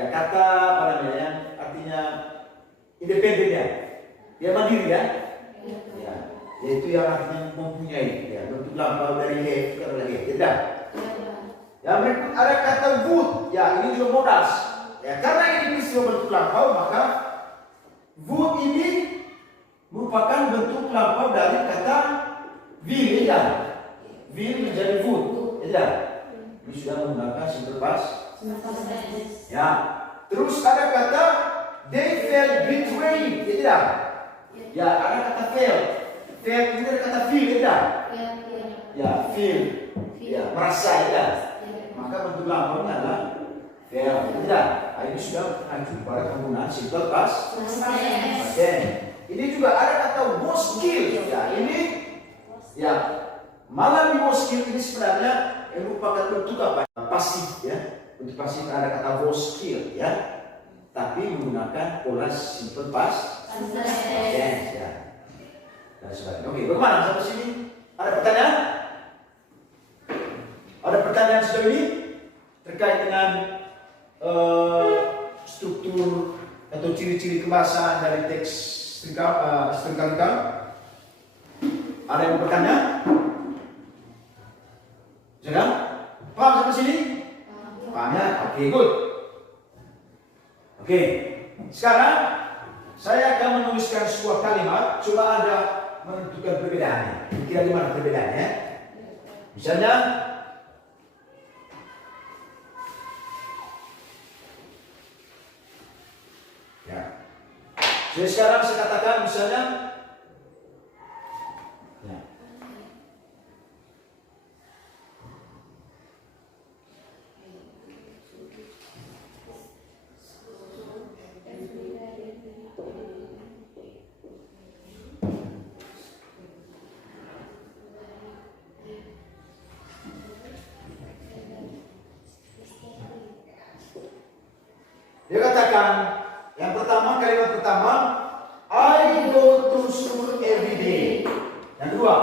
apa namanya yang artinya independen ya. Dia mandiri ya. Ya, yaitu yang artinya mempunyai ya, bentuk lampau dari head bukan lagi tidak. Yang berikut ada kata would, ya ini juga modal. Ya, karena ini peristiwa bentuk lampau, maka would ini merupakan bentuk lampau dari kata will, ya. Will menjadi would, ya. Ini sudah menggunakan simple past. Ya. Terus ada kata they felt betrayed, ya. Ya, ada kata felt. Felt ini ada kata feel, ya. Ya, feel. Ya, merasa, ya. Maka bentuk lambangnya adalah felt, tidak. Ini sudah lanjut pada penggunaan simple past. Oke. Ini juga ada kata was killed. Ya, ini ya malah di was killed ini sebenarnya merupakan bentuk apa? Pasif ya. Bentuk pasif ada kata was killed ya. Tapi menggunakan pola simple past. Ya. Dan sebagainya. Oke, bagaimana sampai sini? Ada pertanyaan? Ada pertanyaan sejauh ini terkait dengan struktur atau ciri-ciri kebahasaan dari teks Strengkalika? Ada yang bertanya? Sudah? Paham sampai sini? Paham ya? Oke, good. Oke, sekarang saya akan menuliskan sebuah kalimat. Coba Anda menentukan perbedaannya. Kira gimana perbedaannya? Misalnya Jadi sekarang saya katakan misalnya, ya. Dia katakan, yang pertama, kalimat pertama, I go to school every day. Yang kedua,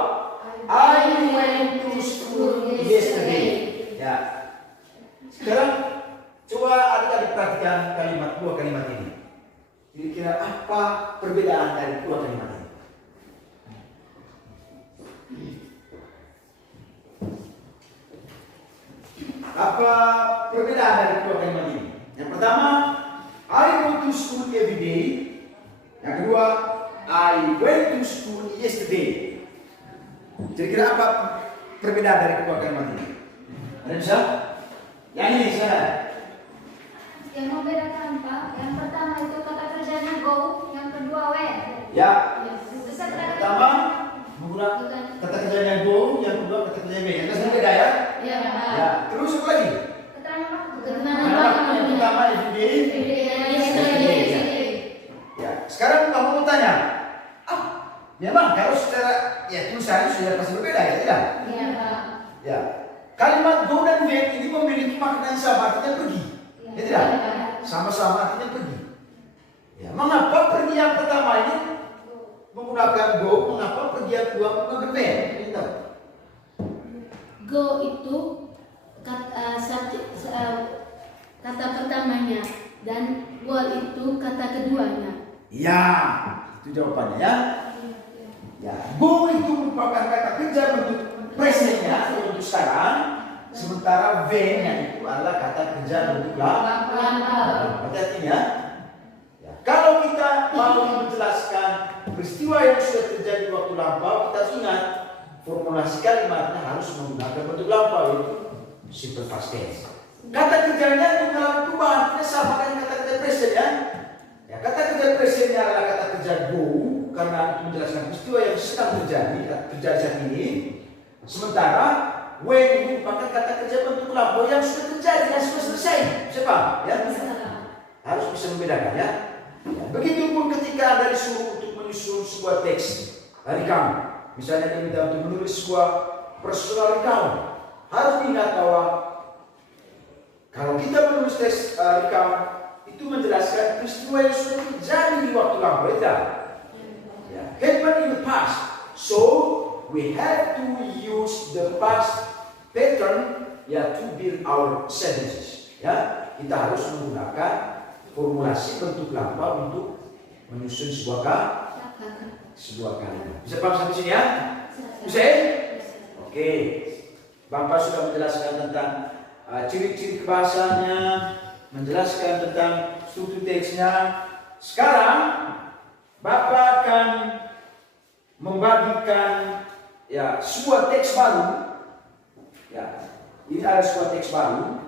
I went to school yesterday. Ya. Sekarang coba adik-adik perhatikan dua kalimat ini. Kira-kira apa perbedaan dari dua kalimat ini? Apa perbedaan dari dua kalimat ini? Yang pertama, I go to school every day. Yang kedua, I went to school yesterday. Kira-kira apa perbedaan dari kedua kalimat ini? Ada bisa? Yang ini sekarang. Yang membedakan Pak, yang pertama itu kata kerjanya go, yang kedua when. Ya. Bisa Pertama menggunakan kata kerjanya go, yang kedua kata kerjanya when. Yang berbeda ya? Ya. Ya. Terus apa lagi? keterangan waktu. Yang pertama every day. Ya. Sekarang kamu mau tanya, memang kalau secara tulisan sudah pasti berbeda ya tidak? Iya, Pak. Ya. Kalimat go dan when ini memiliki makna yang sama, artinya pergi. Ya tidak? Sama-sama artinya pergi. Ya. Mengapa pergi yang pertama ini menggunakan go, mengapa pergi yang kedua menggunakan when? Tidak. Go itu kata pertamanya dan wall itu kata keduanya. Ya, itu jawabannya ya. Ya, go itu merupakan kata kerja bentuk presentnya untuk sekarang, sementara when itu adalah kata kerja bentuk Lampau. Berarti artinya, ya, kalau kita mau menjelaskan peristiwa yang sudah terjadi waktu lampau, kita harus ingat formulasi kalimatnya harus menggunakan bentuk lampau, yaitu simple past tense. Kata kerjanya itu mengalami perubahan, artinya sama dengan kata kerja present ya. Ya, kata kerja presentnya adalah kata kerja go karena menjelaskan peristiwa yang sedang terjadi saat ini. Sementara when ini merupakan kata kerja bentuk lampau yang sudah terjadi, yang sudah selesai. Siapa? Ya, harus bisa membedakan ya. Ya, begitupun ketika Anda disuruh untuk menyusun sebuah teks dari kamu, misalnya diminta untuk menulis sebuah personal account, harus diingat bahwa kalau kita menulis teks account itu menjelaskan peristiwa yang sudah terjadi di waktu lampau, ya. Happened in the past, so we have to use the past pattern to build our sentences. Ya, kita harus menggunakan formulasi bentuk lampau untuk menyusun sebuah kalimat. Bisa paham sampai sini ya? Bisa? Oke. Bapak sudah menjelaskan tentang ciri-ciri kebahasanya, menjelaskan tentang struktur teksnya. Sekarang Bapak akan membagikan sebuah teks baru. Ya, ini ada sebuah teks baru.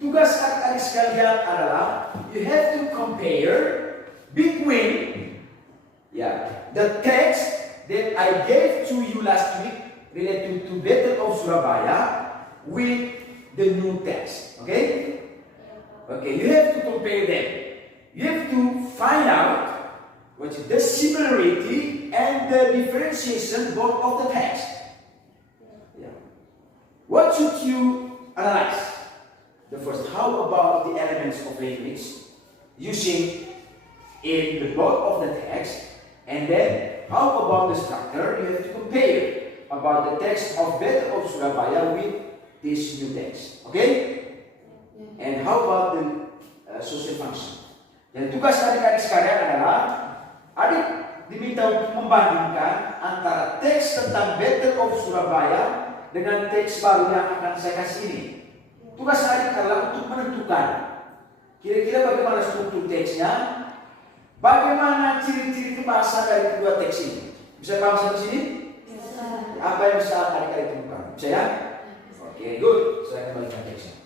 Tugas adik-adik sekalian adalah you have to compare between the text that I gave to you last week related to Battle of Surabaya with the new text. Okay? Okay, you have to compare them. You have to find out what is the similarity and the differentiation both of the text. Yeah. What should you analyze? The first, how about the elements of language using in the both of the text, and then how about the structure? You have to compare about the text of Battle of Surabaya with this new text. Okay? And how about the social function? Dan tugas adik-adik sekalian adalah adik diminta untuk membandingkan antara teks tentang Battle of Surabaya dengan teks baru yang akan saya kasih ini. Tugas adik adalah untuk menentukan kira-kira bagaimana struktur teksnya, bagaimana ciri-ciri kebahasaan dari kedua teks ini. Bisa paham sampai sini? Bisa. Apa yang bisa adik-adik temukan? Bisa ya? Oke, good. Saya kembalikan teksnya.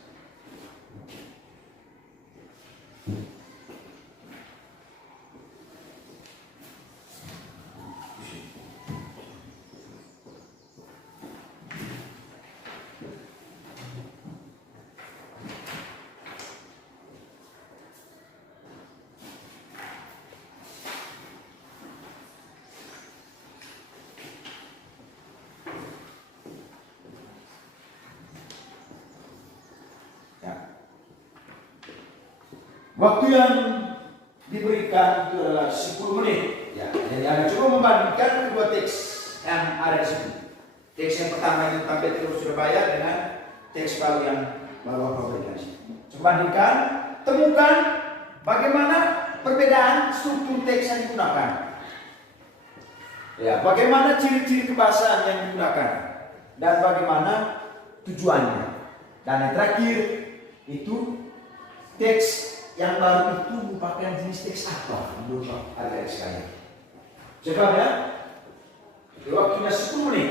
Waktu yang diberikan itu adalah 10 menit. Ya, jadi Anda coba membandingkan kedua teks yang ada di sini. Teks yang pertama itu tentang Petrus Surabaya dengan teks baru yang baru Bapak berikan di sini. Coba bandingkan, temukan bagaimana perbedaan struktur teks yang digunakan. Ya, bagaimana ciri-ciri kebahasaan yang digunakan dan bagaimana tujuannya. Dan yang terakhir itu teks yang baru itu merupakan jenis teks apa menurut adik-adik sekalian. Coba ya, waktunya 10 menit.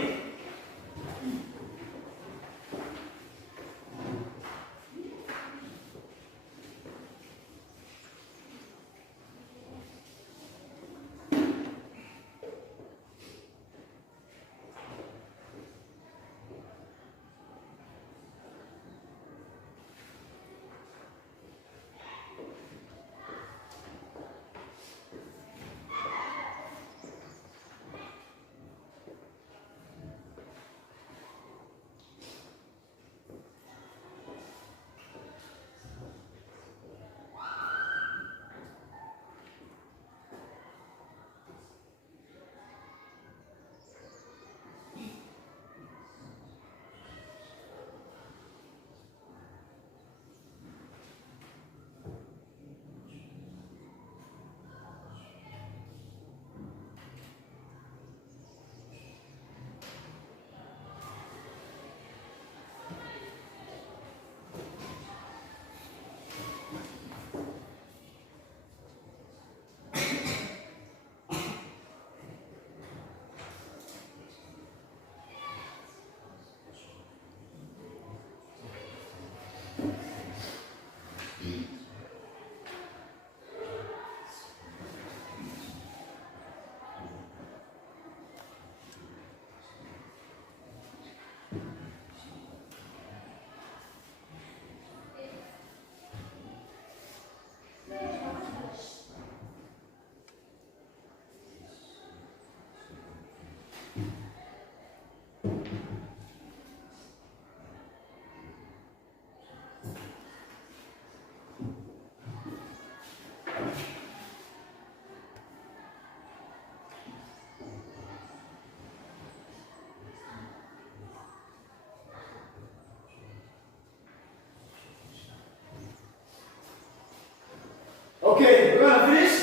Oke, bagaimana finish?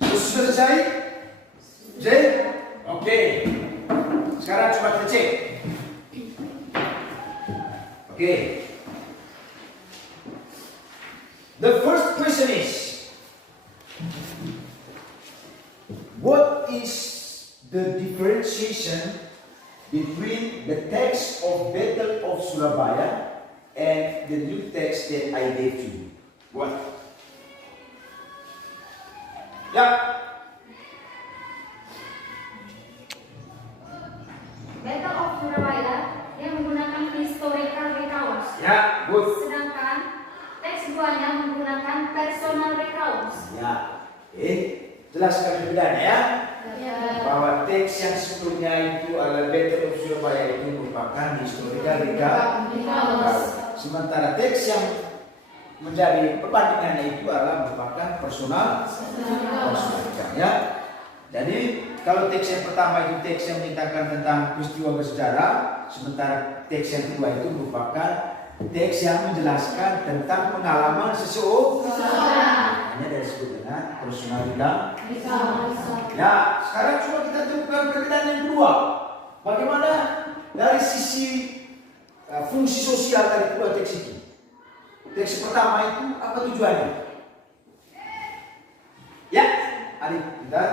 Sudah selesai? Selesai? Oke. Sekarang coba kita cek. Oke. The first question is, what is the differentiation between the text of Battle of Surabaya and the new text that I gave to you? What? Ya. Battle of Surabaya yang menggunakan historical recounts. Ya, good. Sedangkan teks duanya menggunakan personal recounts. Ya. Jelaskan perbedaannya ya. Ya. Bahwa teks yang sebelumnya itu adalah Battle of Surabaya itu merupakan historical recounts. Sementara teks yang menjadi perbandingannya itu adalah merupakan personal ya. Jadi kalau teks yang pertama itu teks yang menceritakan tentang peristiwa bersejarah, sementara teks yang kedua itu merupakan teks yang menjelaskan tentang pengalaman seseorang. Hanya dari disebut dengan personal recounts. Ya, sekarang coba kita temukan perbedaan yang kedua. Bagaimana dari sisi fungsi sosial dari kedua teks itu. Teks pertama itu apa tujuannya? Ya, adik kita.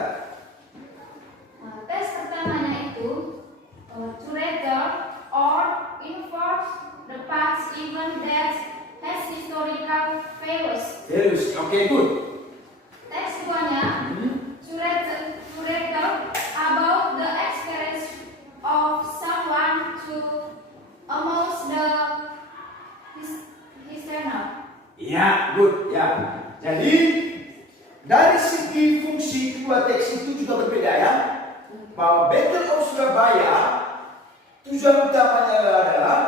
Teks pertamanya itu to record or enforce the past event that has historical values. Values, oke, good. Teks keduanya to record about the experience of someone to almost the historical. Ya, good, ya. Jadi dari segi fungsi kedua teks itu juga berbeda ya. Bahwa Battle of Surabaya tujuan utamanya adalah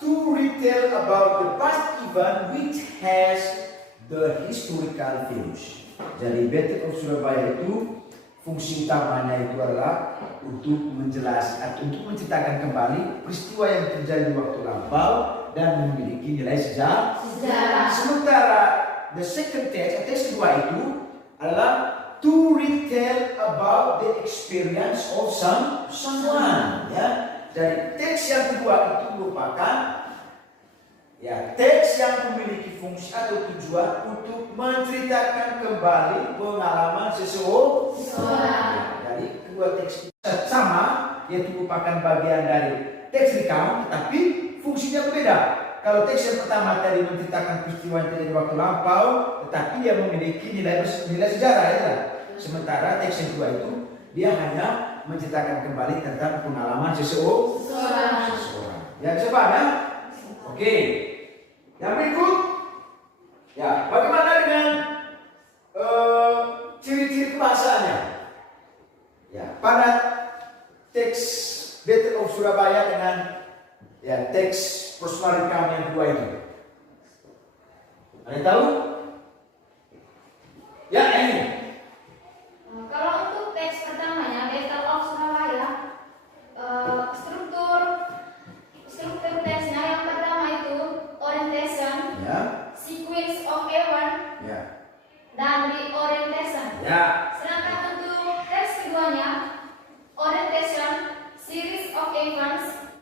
to retell about the past event which has the historical values. Jadi Battle of Surabaya itu fungsi utamanya itu adalah untuk untuk menceritakan kembali peristiwa yang terjadi di waktu lampau dan memiliki nilai sejarah. Sementara the second text, teks kedua itu adalah to retell about the experience of someone. Ya, jadi teks yang kedua itu merupakan teks yang memiliki fungsi atau tujuan untuk menceritakan kembali pengalaman seseorang. Jadi kedua teks sama, yaitu merupakan bagian dari teks recount, tetapi fungsinya berbeda. Kalau teks yang pertama tadi menceritakan peristiwa yang terjadi waktu lampau, tetapi dia memiliki nilai sejarah, ya. Sementara teks yang kedua itu dia hanya menceritakan kembali tentang pengalaman seseorang. Ya, bisa paham ya? Oke. Yang berikut, ya, bagaimana dengan ciri-ciri kebahasaannya? Ya, pada teks Battle of Surabaya dengan teks personal recount yang kedua itu. Ada yang tahu? Ya, ini. Kalau untuk teks pertamanya, Battle of Surabaya, struktur teksnya yang pertama itu orientation, sequence of event, dan reorientation. Sedangkan untuk teks keduanya, orientation, series of events.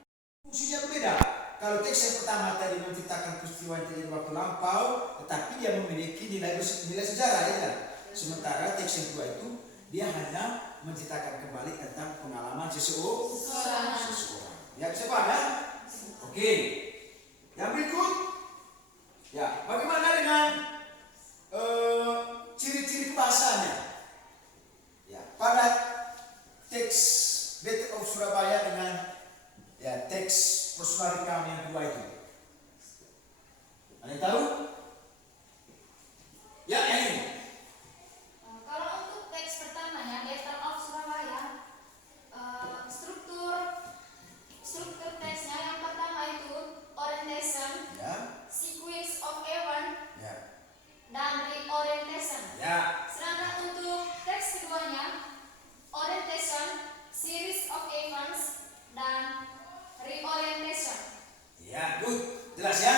Fungsinya berbeda. Kalau teks yang pertama tadi menceritakan peristiwa yang terjadi waktu lampau, tetapi dia memiliki nilai sejarah, ya kan? Sementara teks yang kedua itu dia hanya menceritakan kembali tentang pengalaman seseorang. Ya, bisa paham ya? Oke. Yang berikut, ya, bagaimana dengan ciri-ciri kebahasaannya? Ya, pada teks Battle of Surabaya dengan teks personal recount yang kedua itu. Ada yang tahu? Ya, ini. Kalau untuk teks pertamanya, Battle of Surabaya, struktur teksnya yang pertama itu orientation, sequence of event, dan reorientation. Sedangkan untuk teks keduanya, orientation, series of events, dan reorientation. Ya, good. Jelas ya?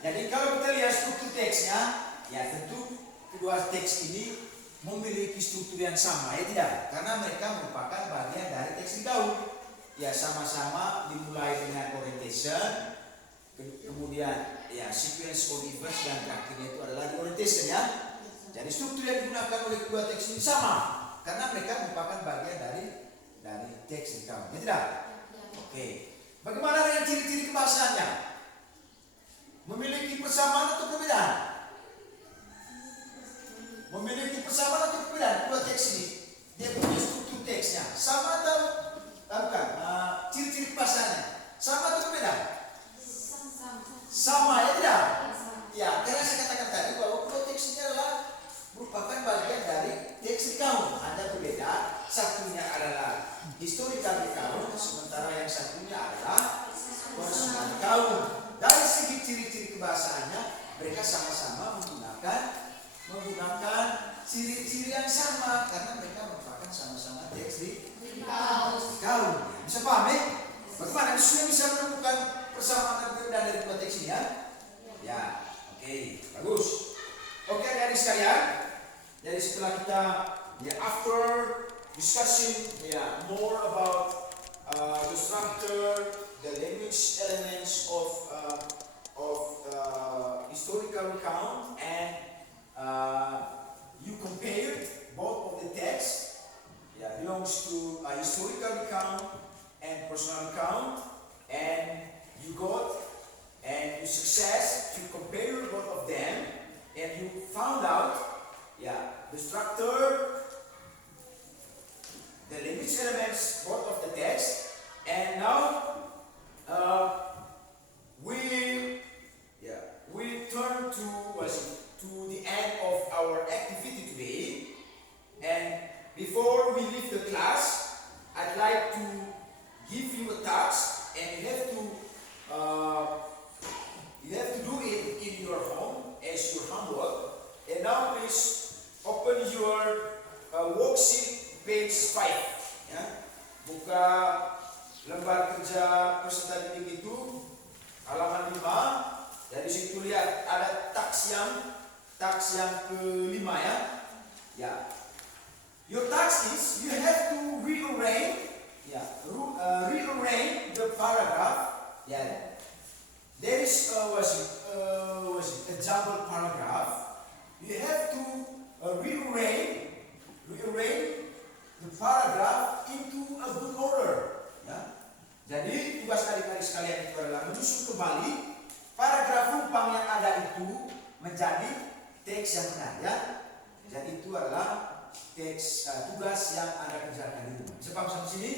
Jadi kalau kita lihat struktur teksnya, ya tentu kedua teks ini memiliki struktur yang sama, ya tidak? Karena mereka merupakan bagian dari teks recount. Ya, sama-sama dimulai dengan orientation, kemudian sequence of events, dan terakhirnya itu adalah reorientation, ya. Jadi struktur yang digunakan oleh kedua teks ini sama, karena mereka merupakan bagian dari teks recount, ya tidak? Oke. Bagaimana dengan ciri-ciri kebahasaannya? Memiliki persamaan atau perbedaan? Memiliki persamaan atau perbedaan kedua teks ini? Dia punya struktur teksnya sama atau bukan? Ciri-ciri kebahasaannya sama atau berbeda? Sama, ya tidak? Ya, karena saya katakan tadi bahwa kedua teks ini adalah merupakan bagian dari teks recount. Hanya berbeda, satunya adalah historical recount, sementara yang satunya adalah personal recount. Dari segi ciri-ciri kebahasaannya, mereka sama-sama menggunakan ciri-ciri yang sama karena mereka merupakan sama-sama teks recount. Bisa paham ya? Bagaimana sudah bisa menemukan persamaan dan perbedaan dari dua teks ini, ya? Ya, oke, bagus. Oke, adik-adik sekalian. Jadi setelah kita after discussing more about the structure, the language elements of historical recount, and you compared both of the texts belongs to a historical recount and personal recount, and you success to compare both of them, and you found out the structure, the language elements, both of the text, and now we turn to the end of our activity today, and before we leave the class, I'd like to give you a task, and you have to worksheet page 5. Ya. Buka lembar kerja peserta didik itu halaman 5. Dari situ lihat ada task yang kelima ya. Ya. Your task is you have to rearrange rearrange the paragraph. Yeah. There is example paragraph. You have to rearrange the paragraph into a good order. Ya. Jadi tugas adik-adik sekalian itu adalah menyusun kembali paragraf rumpang yang ada itu menjadi teks yang benar ya. Jadi itu adalah teks tugas yang Anda kerjakan di rumah. Bisa paham sampai sini?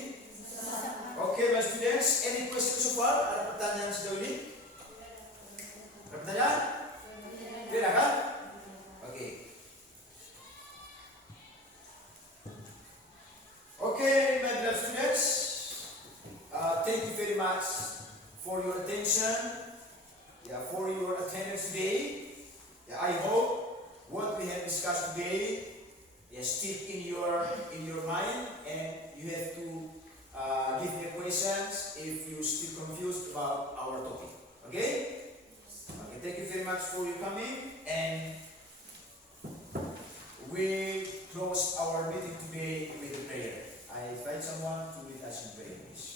Oke, my students, any questions so far? Ada pertanyaan sejauh ini? Ada pertanyaan? Tidak kan? Oke. Okay, my dear students, thank you very much for your attention, for your attendance today. I hope what we have discussed today stick in your mind, and you have to give me questions if you still confused about our topic. Okay? Okay. Thank you very much for your coming, and we close our meeting today with a prayer. I invite someone to lead us in prayer, please.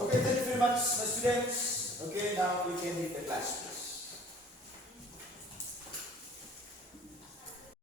Okay, thank you very much, my students. Okay, now we can leave the class.